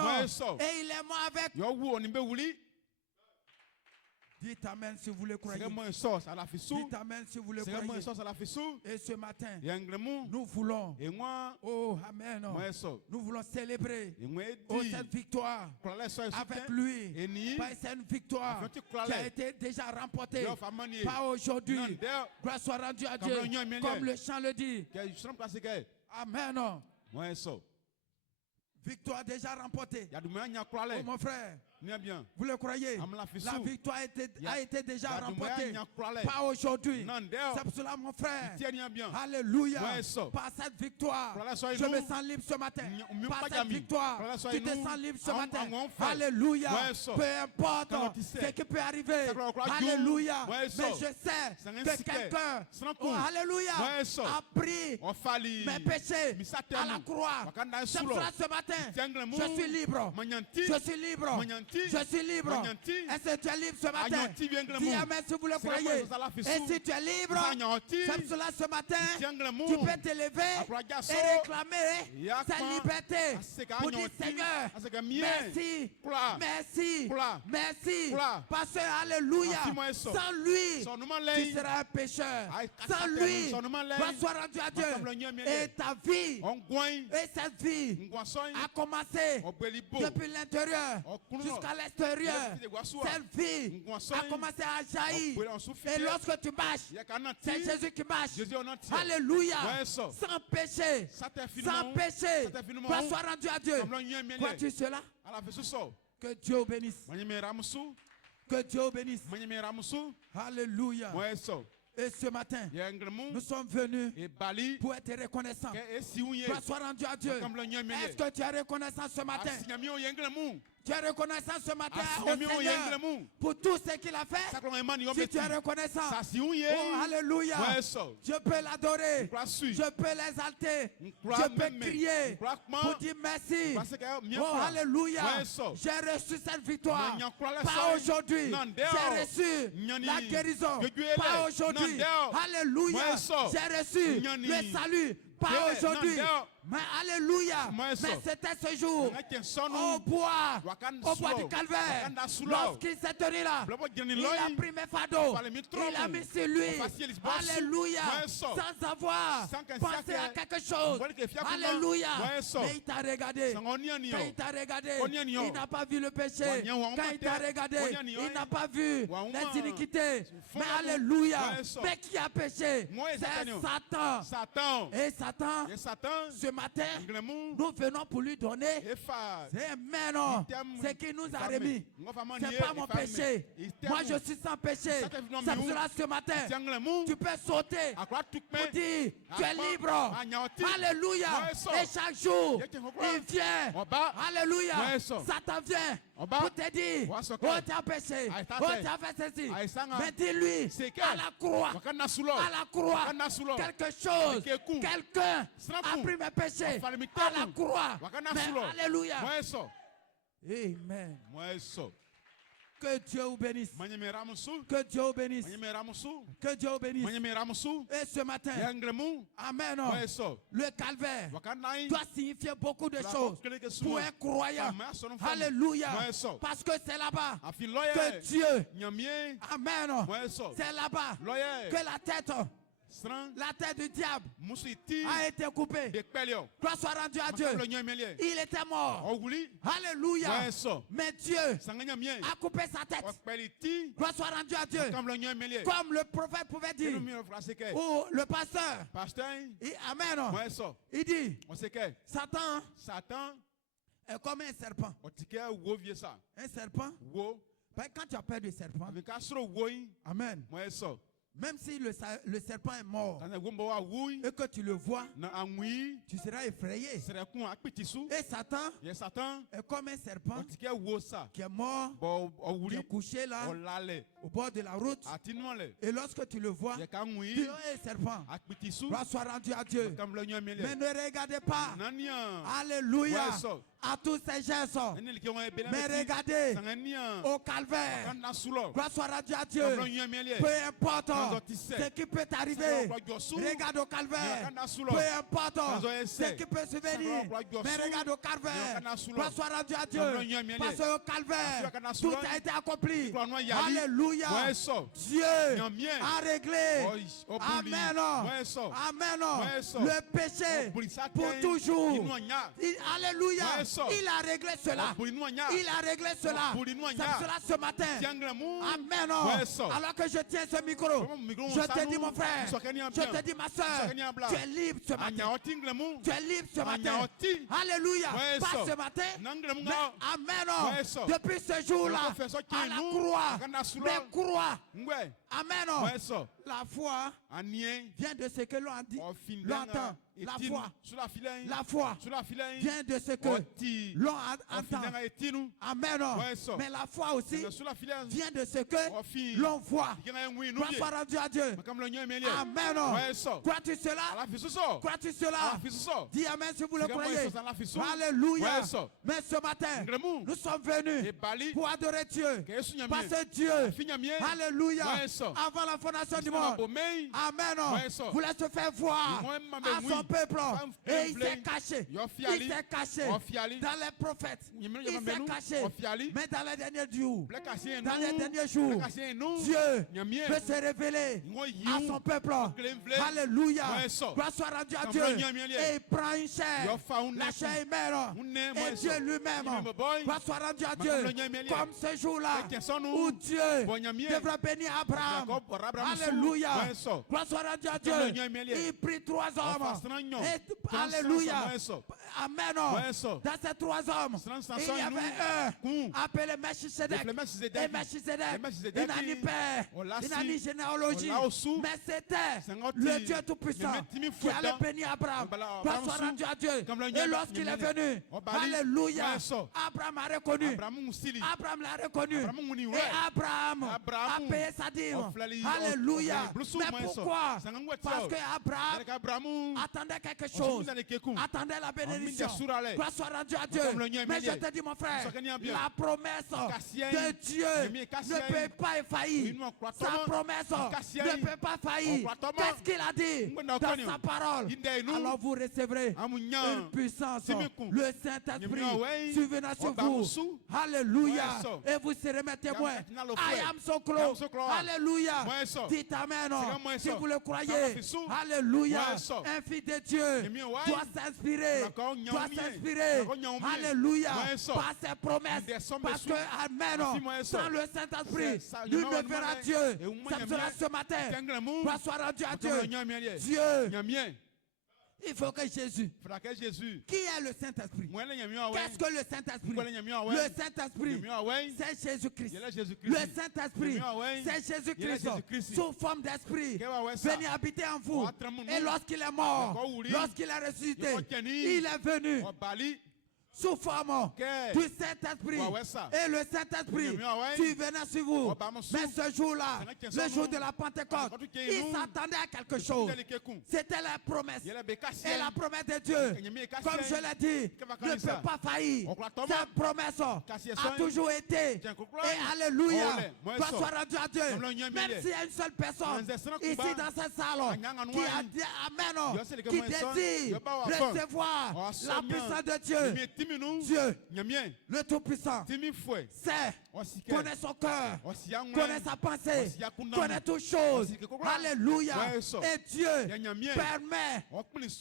Et il est mort avec. Dites Amen si vous le croyez. Dites Amen si vous le croyez. Et ce matin, nous voulons, oh Amen, nous voulons célébrer cette victoire avec lui. C'est une victoire qui a été déjà remportée. Pas aujourd'hui. Gloire soit rendue à Dieu. Comme le chant le dit. Amen. Victoire déjà remportée. Oh mon frère. Vous le croyez? La victoire a été déjà remportée. Pas aujourd'hui. C'est pour cela, mon frère. Alléluia. Par cette victoire, je me sens libre ce matin. Par cette victoire, tu te sens libre ce matin. Alléluia. Peu importe ce qui peut arriver. Alléluia. Mais je sais que quelqu'un, alléluia, a pris mes péchés à la croix. C'est pour cela ce matin, je suis libre. Je suis libre. Je suis libre. Est-ce que tu es libre ce matin? Dis Amen si vous le croyez. Et si tu es libre, c'est pour cela ce matin, tu peux t'élever et réclamer sa liberté pour dire Seigneur, merci, merci, merci. Parce que, alléluia, sans lui, tu seras un pécheur. Sans lui, gloire soit rendue à Dieu. Et ta vie, et cette vie a commencé depuis l'intérieur jusqu'à l'extérieur. Cette vie a commencé à jaillir. Et lorsque tu marches, c'est Jésus qui marche. Alléluia. Sans péché. Sans péché. Gloire soit rendue à Dieu. Vois-tu cela? Que Dieu bénisse. Que Dieu bénisse. Alléluia. Et ce matin, nous sommes venus pour être reconnaissants. Gloire soit rendue à Dieu. Est-ce que tu es reconnaissant ce matin? Tu es reconnaissant ce matin au Seigneur pour tout ce qu'il a fait. Si tu es reconnaissant, oh alléluia, je peux l'adorer, je peux l'exalter, je peux crier pour dire merci. Oh alléluia, j'ai reçu cette victoire. Pas aujourd'hui, j'ai reçu la guérison. Pas aujourd'hui, alléluia, j'ai reçu le salut. Pas aujourd'hui. Mais alléluia. Mais c'était ce jour au bois du calvaire. Lorsqu'il s'est tenu là, il a pris mes fardeaux. Il a mis sur lui. Alléluia. Sans avoir pensé à quelque chose. Alléluia. Mais il t'a regardé. Quand il t'a regardé, il n'a pas vu le péché. Quand il t'a regardé, il n'a pas vu les iniquités. Mais alléluia. Mais qui a péché? C'est Satan. Et Satan, ce matin, nous venons pour lui donner. C'est Amen. C'est qui nous a remis. C'est pas mon péché. Moi, je suis sans péché. C'est pour cela ce matin, tu peux sauter pour dire, tu es libre. Alléluia. Et chaque jour, il vient. Alléluia. Satan vient pour te dire, oh, tu as péché. Oh, tu as fait ceci. Mais dis-lui, à la croix, quelque chose, quelqu'un a pris mes péchés à la croix. Mais alléluia. Amen. Que Dieu vous bénisse. Que Dieu vous bénisse. Que Dieu vous bénisse. Et ce matin, Amen. Le calvaire doit signifier beaucoup de choses pour un croyant. Alléluia. Parce que c'est là-bas que Dieu, Amen, c'est là-bas que la tête du diable a été coupée. Gloire soit rendue à Dieu. Il était mort. Alléluia. Mais Dieu a coupé sa tête. Gloire soit rendue à Dieu. Comme le prophète pouvait dire. Ou le pasteur. Amen. Il dit, Satan est comme un serpent. Un serpent. Quand tu as peur du serpent. Amen. Même si le serpent est mort et que tu le vois, tu seras effrayé. Et Satan est comme un serpent qui est mort, qui est couché là, au bord de la route. Et lorsque tu le vois, tu dis, hey, serpent, gloire soit rendue à Dieu. Mais ne regardez pas. Alléluia. À tous ces gestes. Mais regardez au calvaire. Gloire soit rendue à Dieu. Peu importe ce qui peut t'arriver. Regarde au calvaire. Peu importe ce qui peut se venir. Mais regarde au calvaire. Gloire soit rendue à Dieu. Parce qu'au calvaire, tout a été accompli. Alléluia. Dieu a réglé. Amen. Amen. Le péché pour toujours. Alléluia. Il a réglé cela. Il a réglé cela. C'est pour cela ce matin. Amen. Alors que je tiens ce micro, je te dis mon frère, je te dis ma soeur, tu es libre ce matin. Tu es libre ce matin. Alléluia. Pas ce matin, mais amen. Depuis ce jour-là, à la croix, les croix. Amen. La foi vient de ce que l'on a dit, l'entend. La foi vient de ce que l'on entend. Amen. Mais la foi aussi vient de ce que l'on voit. Gloire soit rendue à Dieu. Amen. Crois-tu cela? Crois-tu cela? Dis amen si vous le croyez. Alléluia. Mais ce matin, nous sommes venus pour adorer Dieu. Parce que Dieu, alléluia, avant la fondation du monde, amen, voulait se faire voir à son peuple. Et il s'est caché. Il s'est caché dans les prophètes. Il s'est caché. Mais dans les derniers jours, Dieu peut se révéler à son peuple. Alléluia. Gloire soit rendue à Dieu. Et il prend une chair. La chair est mère. Et Dieu lui-même. Gloire soit rendue à Dieu. Comme ce jour-là où Dieu devra bénir Abraham. Alléluia. Gloire soit rendue à Dieu. Il prit 3 hommes. Et, alléluia. Amen. Dans ces 3 hommes, il y avait un appelé Melchisedec. Et Melchisedec, il n'a ni père, il n'a ni généalogie. Mais c'était le Dieu Tout-Puissant qui allait bénir Abraham. Gloire soit rendue à Dieu. Et lorsqu'il est venu, alléluia, Abraham a reconnu. Abraham l'a reconnu. Et Abraham a payé sa dîme. Alléluia. Mais pourquoi? Parce que Abraham attendait quelque chose. Attendait la bénédiction. Gloire soit rendue à Dieu. Mais je te dis mon frère, la promesse de Dieu ne peut pas faillir. Sa promesse ne peut pas faillir. Qu'est-ce qu'il a dit dans sa parole? Alors vous recevrez une puissance. Le Saint-Esprit survenant sur vous. Alléluia. Et vous serez mes témoins. I am so close. Alléluia. Dites amen si vous le croyez. Alléluia. Un fils de Dieu doit s'inspirer. Alléluia. Par ses promesses. Parce que, amen, sans le Saint-Esprit, nous ne verrons Dieu. Ça sera ce matin. Gloire soit rendue à Dieu. Dieu Il faut que Jésus. Qui est le Saint-Esprit? Qu'est-ce que le Saint-Esprit? Le Saint-Esprit, c'est Jésus-Christ. Le Saint-Esprit, c'est Jésus-Christ sous forme d'esprit venu habiter en vous. Et lorsqu'il est mort, lorsqu'il est ressuscité, il est venu sous forme du Saint-Esprit. Et le Saint-Esprit, tu venais sur vous. Mais ce jour-là, le jour de la Pentecôte, il s'attendait à quelque chose. C'était la promesse. Et la promesse de Dieu, comme je l'ai dit, ne peut pas faillir. Cette promesse a toujours été. Et alléluia, gloire soit rendue à Dieu. Même s'il y a une seule personne ici dans ce salon qui a dit Amen, qui désire recevoir la puissance de Dieu. Dieu, le Tout-Puissant, sait, connaît son cœur, connaît sa pensée, connaît toutes choses. Alléluia. Et Dieu permet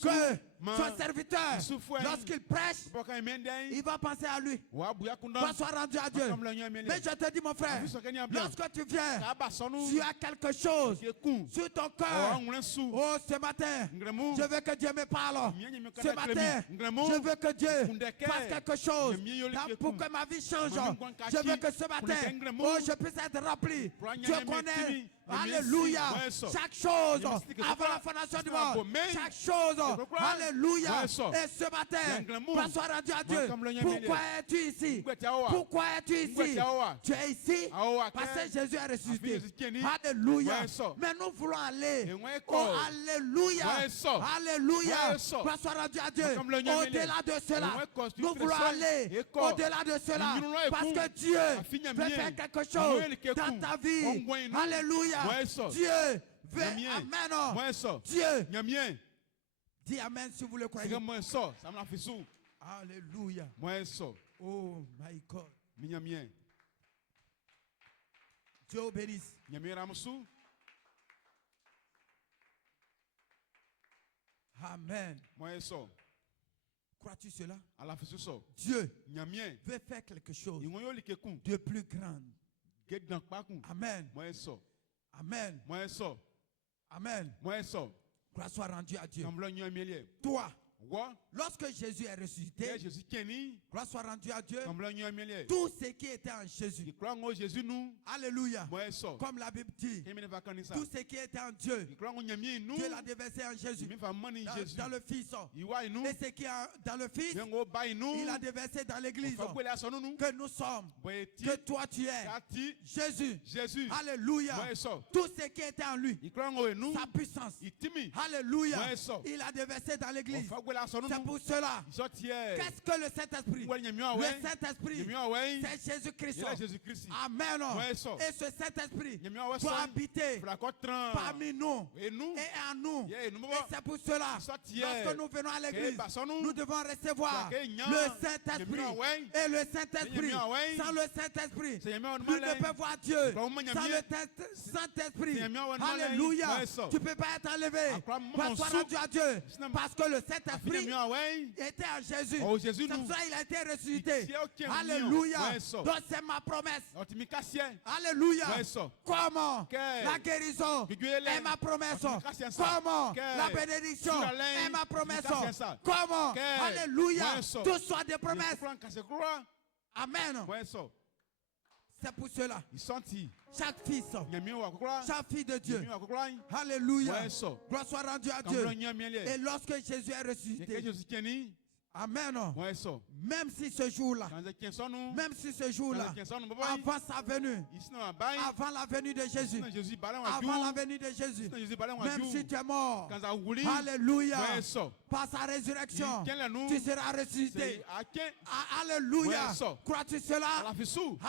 que son serviteur, lorsqu'il prêche, il va penser à lui. Va soit rendu à Dieu. Mais je te dis, mon frère, lorsque tu viens, tu as quelque chose sur ton cœur. Oh, ce matin, je veux que Dieu me parle. Ce matin, je veux que Dieu fasse quelque chose pour que ma vie change. Je veux que ce matin, oh, je puisse être rempli. Dieu connaît. Alléluia. Chaque chose avant la fondation du monde. Chaque chose. Alléluia. Et ce matin, soit rendu à Dieu. Pourquoi es-tu ici? Pourquoi es-tu ici? Tu es ici parce que Jésus est ressuscité. Alléluia. Mais nous voulons aller. Oh, alléluia. Alléluia. Soit rendu à Dieu. Au-delà de cela, nous voulons aller au-delà de cela parce que Dieu veut faire quelque chose dans ta vie. Alléluia. Dieu veut. Amen. Dieu. Dis Amen si vous le croyez. Alléluia. Oh my God. Dieu bénisse. Amen. Crois-tu cela? Dieu veut faire quelque chose de plus grand. Amen. Amen. Amen. Gloire soit rendue à Dieu. Toi, lorsque Jésus est ressuscité, gloire soit rendue à Dieu. Tout ce qui était en Jésus. Alléluia. Comme la Bible dit, tout ce qui était en Dieu, Dieu l'a déversé en Jésus. Dans le Fils. Et ce qui est dans le Fils, il a déversé dans l'Église. Que nous sommes. Que toi tu es. Jésus. Alléluia. Tout ce qui était en lui. Sa puissance. Alléluia. Il a déversé dans l'Église. C'est pour cela. Qu'est-ce que le Saint-Esprit? Le Saint-Esprit, c'est Jésus-Christ. Amen. Et ce Saint-Esprit doit habiter parmi nous et en nous. Et c'est pour cela, lorsque nous venons à l'église, nous devons recevoir le Saint-Esprit. Et le Saint-Esprit, sans le Saint-Esprit, nous ne pouvons voir Dieu. Sans le Saint-Esprit, alléluia, tu ne peux pas être enlevé. Sois rendu à Dieu. Parce que le Saint-Esprit était en Jésus. C'est pour ça qu'il a été ressuscité. Alléluia. Donc c'est ma promesse. Alléluia. Comment la guérison est ma promesse. Comment la bénédiction est ma promesse. Comment, alléluia, tout soit des promesses. Amen. C'est pour cela. Chaque fils, chaque fille de Dieu. Alléluia. Gloire soit rendue à Dieu. Et lorsque Jésus est ressuscité, amen. Même si ce jour-là, avant sa venue, avant la venue de Jésus, avant la venue de Jésus, même si tu es mort, alléluia, par sa résurrection, tu seras ressuscité. Alléluia. Crois-tu cela?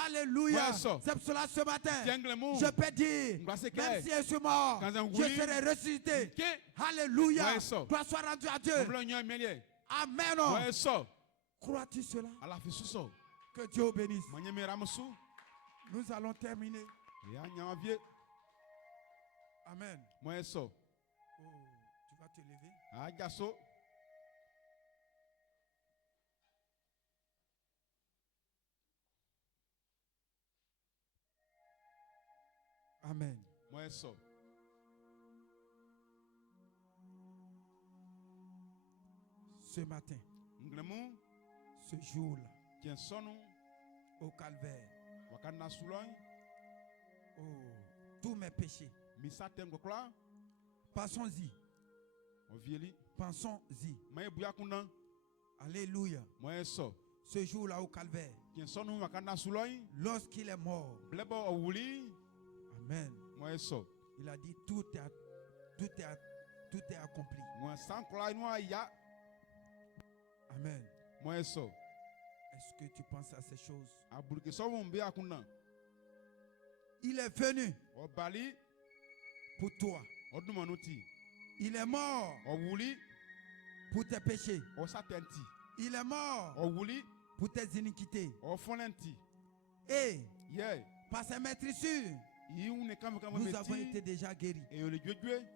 Alléluia. C'est pour cela ce matin, je peux dire, même si je suis mort, je serai ressuscité. Alléluia. Gloire soit rendue à Dieu. Amen. Crois-tu cela? Que Dieu bénisse. Nous allons terminer. Amen. Oh, tu vas te lever. Amen. Moi, Ce matin, ce jour-là, au calvaire, tous mes péchés, passons-y. Pensons-y. Alléluia. Ce jour-là au calvaire, lorsqu'il est mort, amen, il a dit tout est accompli. Amen. Est-ce que tu penses à ces choses? Il est venu pour toi. Il est mort pour tes péchés. Il est mort pour tes iniquités. Et par sa maîtrisure, nous avons été déjà guéris.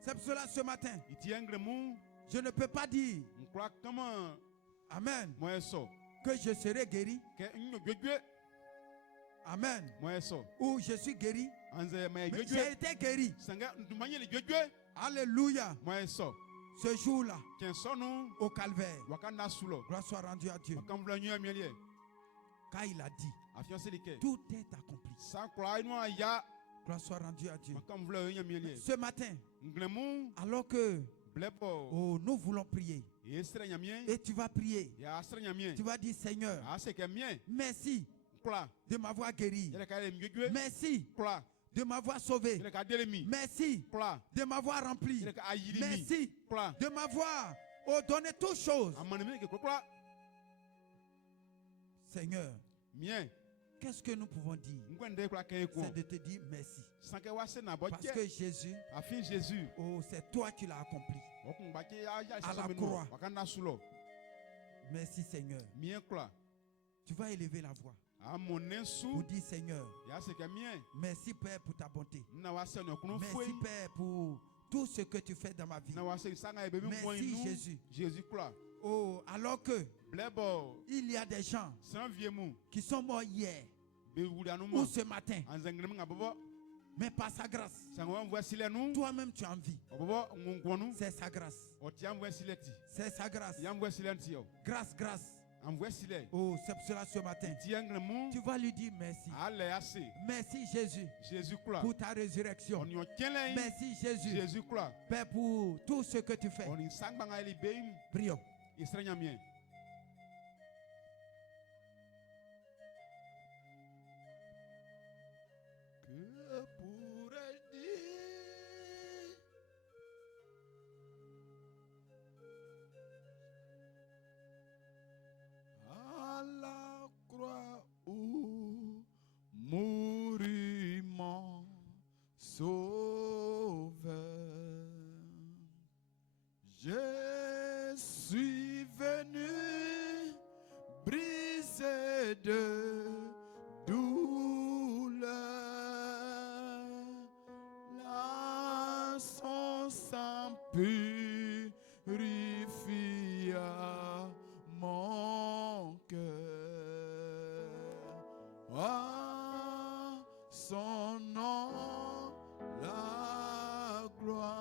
C'est pour cela ce matin, je ne peux pas dire amen que je serai guéri. Amen. Ou je suis guéri. Mais j'ai été guéri. Alléluia. Ce jour-là, au calvaire, gloire soit rendue à Dieu. Car il a dit, tout est accompli. Gloire soit rendue à Dieu. Ce matin, alors que nous voulons prier, et tu vas prier, tu vas dire Seigneur, merci de m'avoir guéri. Merci de m'avoir sauvé. Merci de m'avoir rempli. Merci de m'avoir donné toutes choses. Seigneur, qu'est-ce que nous pouvons dire? C'est de te dire merci. Parce que Jésus, c'est toi qui l'as accompli à la croix. Merci Seigneur. Tu vas élever la voix pour dire Seigneur, merci Père pour ta bonté. Merci Père pour tout ce que tu fais dans ma vie. Merci Jésus. Alors que il y a des gens qui sont morts hier ou ce matin, mais par sa grâce, toi-même tu as envie. C'est sa grâce. C'est sa grâce. Grâce. C'est pour cela ce matin, tu vas lui dire merci. Merci Jésus pour ta résurrection. Merci Jésus Père pour tout ce que tu fais. Prions. Que pourrais-je dire à la croix où mourit mon sauveur? Je suis venu briser de douleur. Là, son sang purifia mon cœur. À son nom la gloire.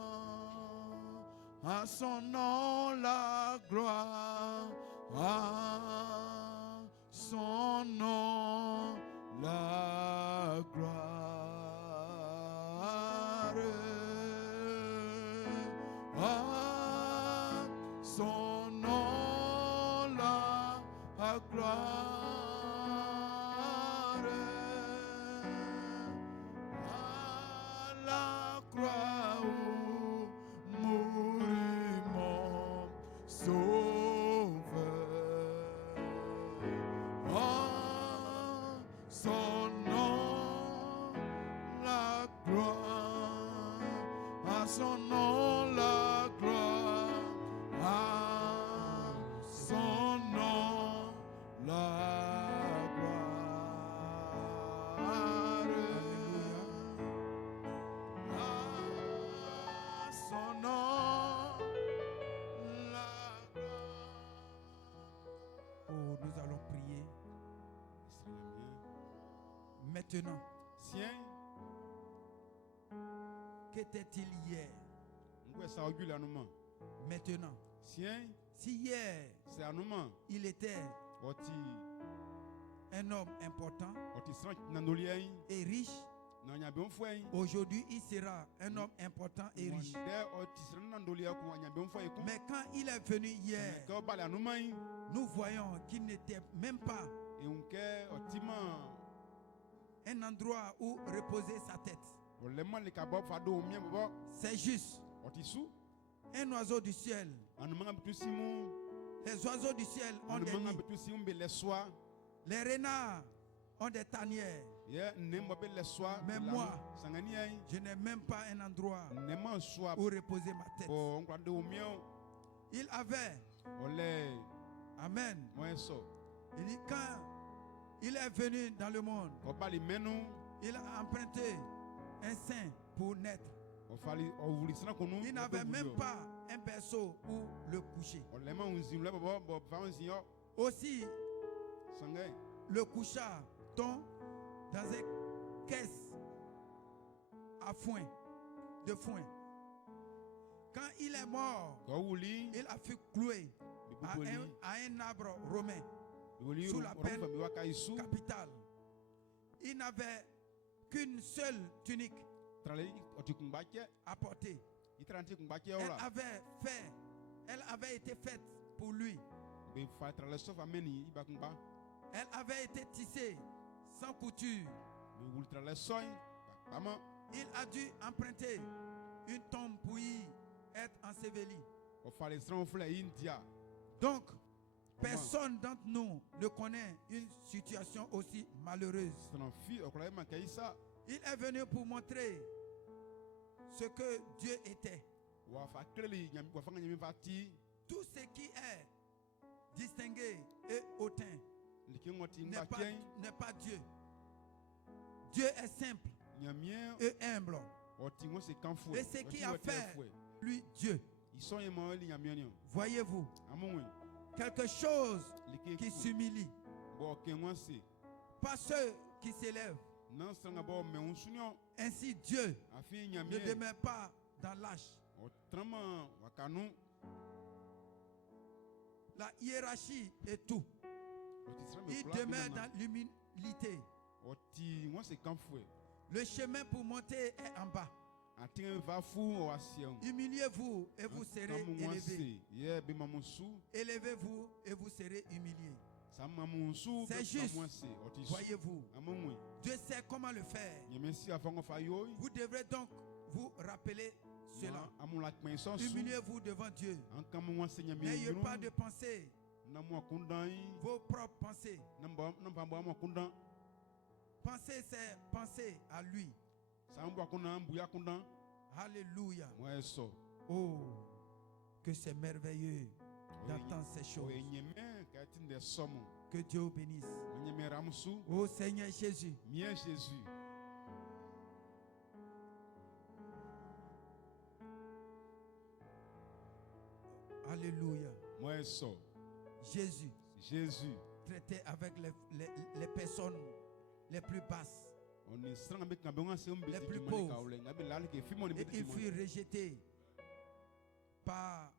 À son nom la gloire. À son nom la gloire. À son nom la gloire. À la croix où mourit mon sauveur. À son nom la gloire. À son nom la gloire. À son nom la gloire. À son nom la gloire. Oh, nous allons prier. Maintenant, qu'était-il hier? Maintenant, Si hier, il était un homme important et riche, aujourd'hui il sera un homme important et riche. Mais quand il est venu hier, nous voyons qu'il n'était même pas un endroit où reposer sa tête. C'est juste un oiseau du ciel. Les oiseaux du ciel ont des nids. Les renards ont des tanières. Mais moi, je n'ai même pas un endroit où reposer ma tête. Il avait, amen, il dit, quand il est venu dans le monde, il a emprunté un sein pour naître. Il n'avait même pas un berceau où le coucher. Aussi, le coucha-t-on dans une caisse à foin, de foin. Quand il est mort, il a fut cloué à un arbre romain sous la peine capitale. Il n'avait qu'une seule tunique à porter. Elle avait été faite pour lui. Elle avait été tissée sans couture. Il a dû emprunter une tombe pour y être enseveli. Donc, personne d'entre nous ne connaît une situation aussi malheureuse. Il est venu pour montrer ce que Dieu était. Tout ce qui est distingué et hautain n'est pas Dieu. Dieu est simple et humble. Et ce qui a fait lui Dieu. Voyez-vous, quelque chose qui s'humilie. Pas ceux qui s'élèvent. Ainsi Dieu ne demeure pas dans l'âge. La hiérarchie est tout. Il demeure dans l'humilité. Le chemin pour monter est en bas. Humiliez-vous et vous serez élevés. Élevez-vous et vous serez humiliés. C'est juste. Voyez-vous, Dieu sait comment le faire. Vous devrez donc vous rappeler cela. Humiliez-vous devant Dieu. N'ayez pas de pensée, vos propres pensées. Penser, c'est penser à lui. Alléluia. Oh, que c'est merveilleux d'entendre ces choses. Que Dieu bénisse. Oh Seigneur Jésus. Alléluia. Jésus traitait avec les personnes les plus basses, les plus pauvres. Et il fut rejeté par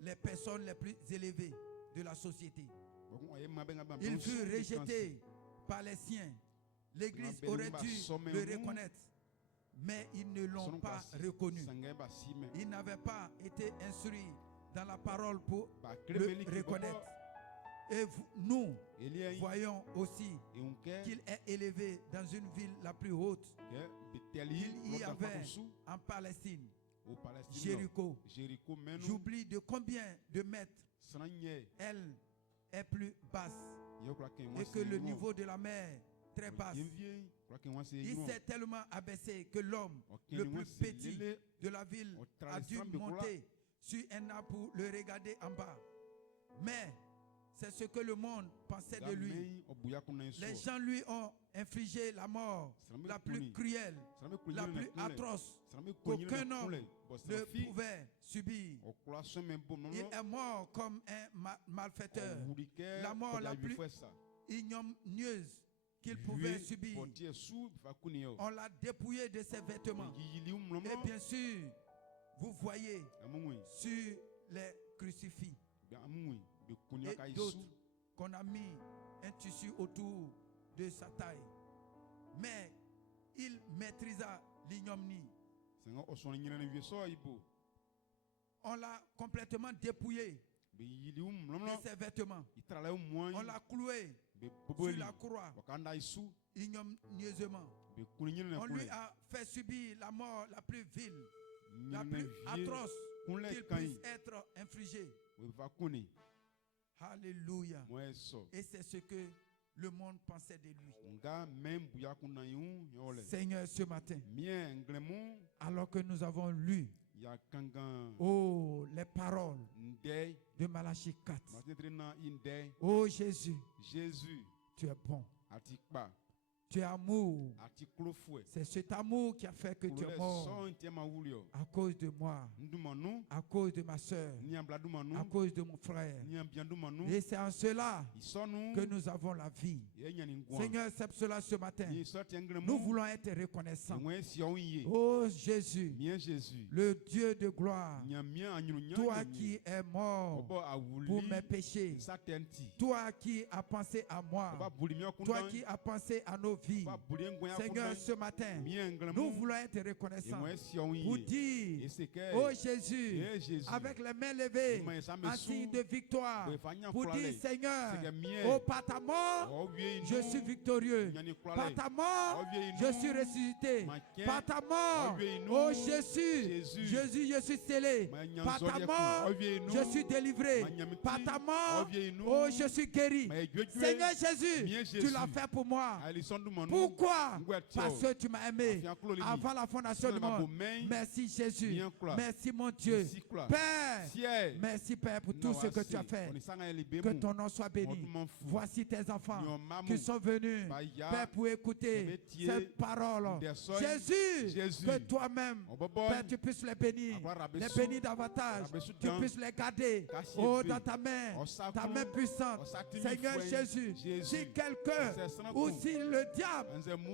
les personnes les plus élevées de la société. Il fut rejeté par les siens. L'Église aurait dû le reconnaître, mais ils ne l'ont pas reconnu. Il n'avait pas été instruit dans la parole pour le reconnaître. Et nous voyons aussi qu'il est élevé dans une ville la plus haute. Il y avait en Palestine, Jéricho. J'oublie de combien de mètres elle est plus basse et que le niveau de la mer très basse. Il s'est tellement abaissé que l'homme le plus petit de la ville a dû monter sur un arbre pour le regarder en bas. Mais c'est ce que le monde pensait de lui. Les gens lui ont infligé la mort la plus cruelle, la plus atroce qu'aucun homme ne pouvait subir. Il est mort comme un malfaiteur. La mort la plus ignominieuse qu'il pouvait subir. On l'a dépouillé de ses vêtements. Et bien sûr, vous voyez sur les crucifix et d'autres qu'on a mis un tissu autour de sa taille. Mais il maîtrisa l'ignominie. On l'a complètement dépouillé de ses vêtements. On l'a cloué sur la croix ignominieusement. On lui a fait subir la mort la plus vile, la plus atroce qu'il puisse être infligé. Alléluia. Et c'est ce que le monde pensait de lui. Seigneur, ce matin, alors que nous avons lu les paroles de Malachie 4. Oh Jésus, tu es bon. Tu es amour. C'est cet amour qui a fait que tu es mort à cause de moi, à cause de ma soeur, à cause de mon frère. Et c'est en cela que nous avons la vie. Seigneur, c'est cela ce matin. Nous voulons être reconnaissants. Oh Jésus, le Dieu de gloire, toi qui es mort pour mes péchés, toi qui as pensé à moi, toi qui as pensé à nos vie. Seigneur, ce matin, nous voulons être reconnaissants pour dire, oh Jésus, avec les mains levées, en signe de victoire, pour dire, Seigneur, oh par ta mort, je suis victorieux. Par ta mort, je suis ressuscité. Par ta mort, oh Jésus, je suis scellé. Par ta mort, je suis délivré. Par ta mort, oh je suis guéri. Seigneur Jésus, tu l'as fait pour moi. Pourquoi? Parce que tu m'as aimé avant la fondation du monde. Merci Jésus. Merci mon Dieu. Père, merci Père pour tout ce que tu as fait. Que ton nom soit béni. Voici tes enfants qui sont venus, Père, pour écouter cette parole. Jésus, que toi-même, Père, tu puisses les bénir davantage. Tu puisses les garder dans ta main puissante. Seigneur Jésus, si quelqu'un ou si le diable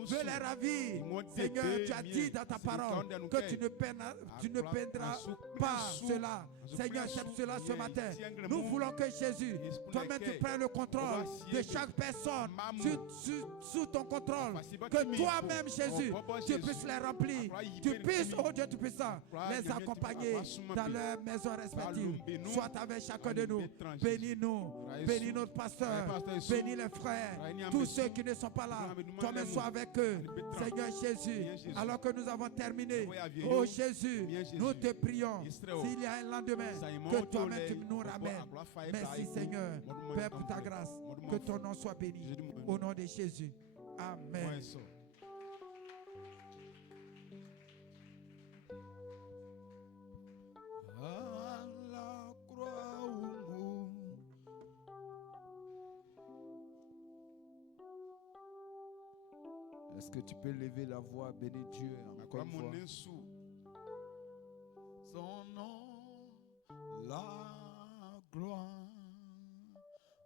veut les ravir, Seigneur, tu as dit dans ta parole que tu ne peindras pas cela. Seigneur, c'est cela ce matin. Nous voulons que Jésus, toi-même, tu prennes le contrôle de chaque personne sous ton contrôle. Que toi-même, Jésus, tu puisses les remplir. Tu puisses, oh Dieu Tout-Puissant, les accompagner dans leurs maisons respectives. Sois avec chacun de nous. Bénis-nous. Bénis notre pasteur. Bénis les frères. Tous ceux qui ne sont pas là. Toi-même, sois avec eux. Seigneur Jésus, alors que nous avons terminé, oh Jésus, nous te prions. S'il y a un lendemain, que toi-même tu nous ramènes. Merci Seigneur, Père, pour ta grâce. Que ton nom soit béni. Au nom de Jésus. Amen. Est-ce que tu peux lever la voix, bénis Dieu encore une fois? Son nom, la gloire.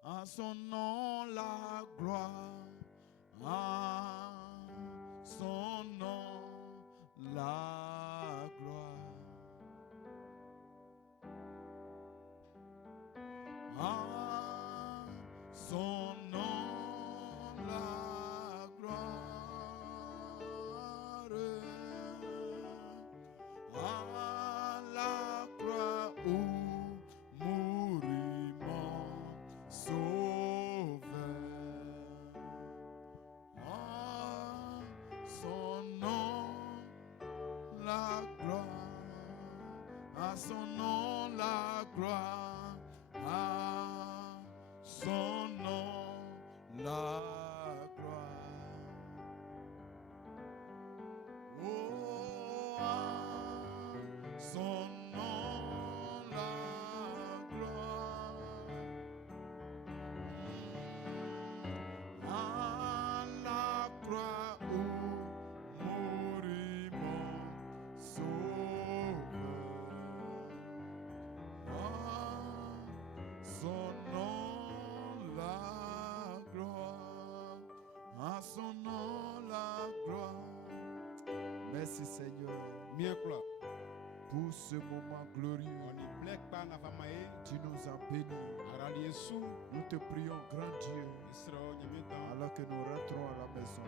À son nom, la gloire. À son nom, la gloire. À son nom, la gloire. À la croix où mourit mon sauveur. À son nom, la gloire. À son nom, la gloire. À son nom, la gloire. Oh, à son nom, la gloire. À la croix où mourit mon sauveur. À son nom, la gloire. À son nom, la gloire. Merci Seigneur pour ce moment glorieux. Tu nous as bénis. Nous te prions, grand Dieu, alors que nous rentrons à la maison.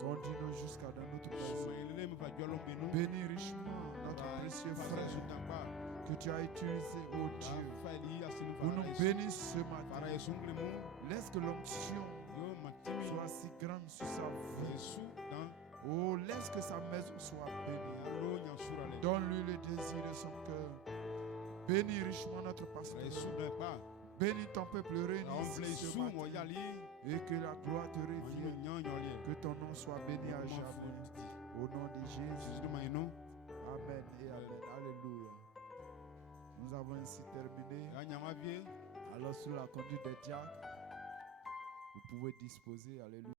Conduis-nous jusqu'à dans notre maison. Bénis richement notre précieux frère que tu as utilisé, oh Dieu, pour nous bénir ce matin. Laisse que l'onction soit si grande sur sa vie. Oh, laisse que sa maison soit bénie. Donne-lui le désir de son cœur. Bénis richement notre pasteur. Bénis ton peuple réuni ici ce matin. Et que la gloire te revienne. Que ton nom soit béni à jamais. Au nom de Jésus. Amen et amen. Alléluia. Nous avons ainsi terminé. Alors sous la conduite des diacres, vous pouvez disposer. Alléluia.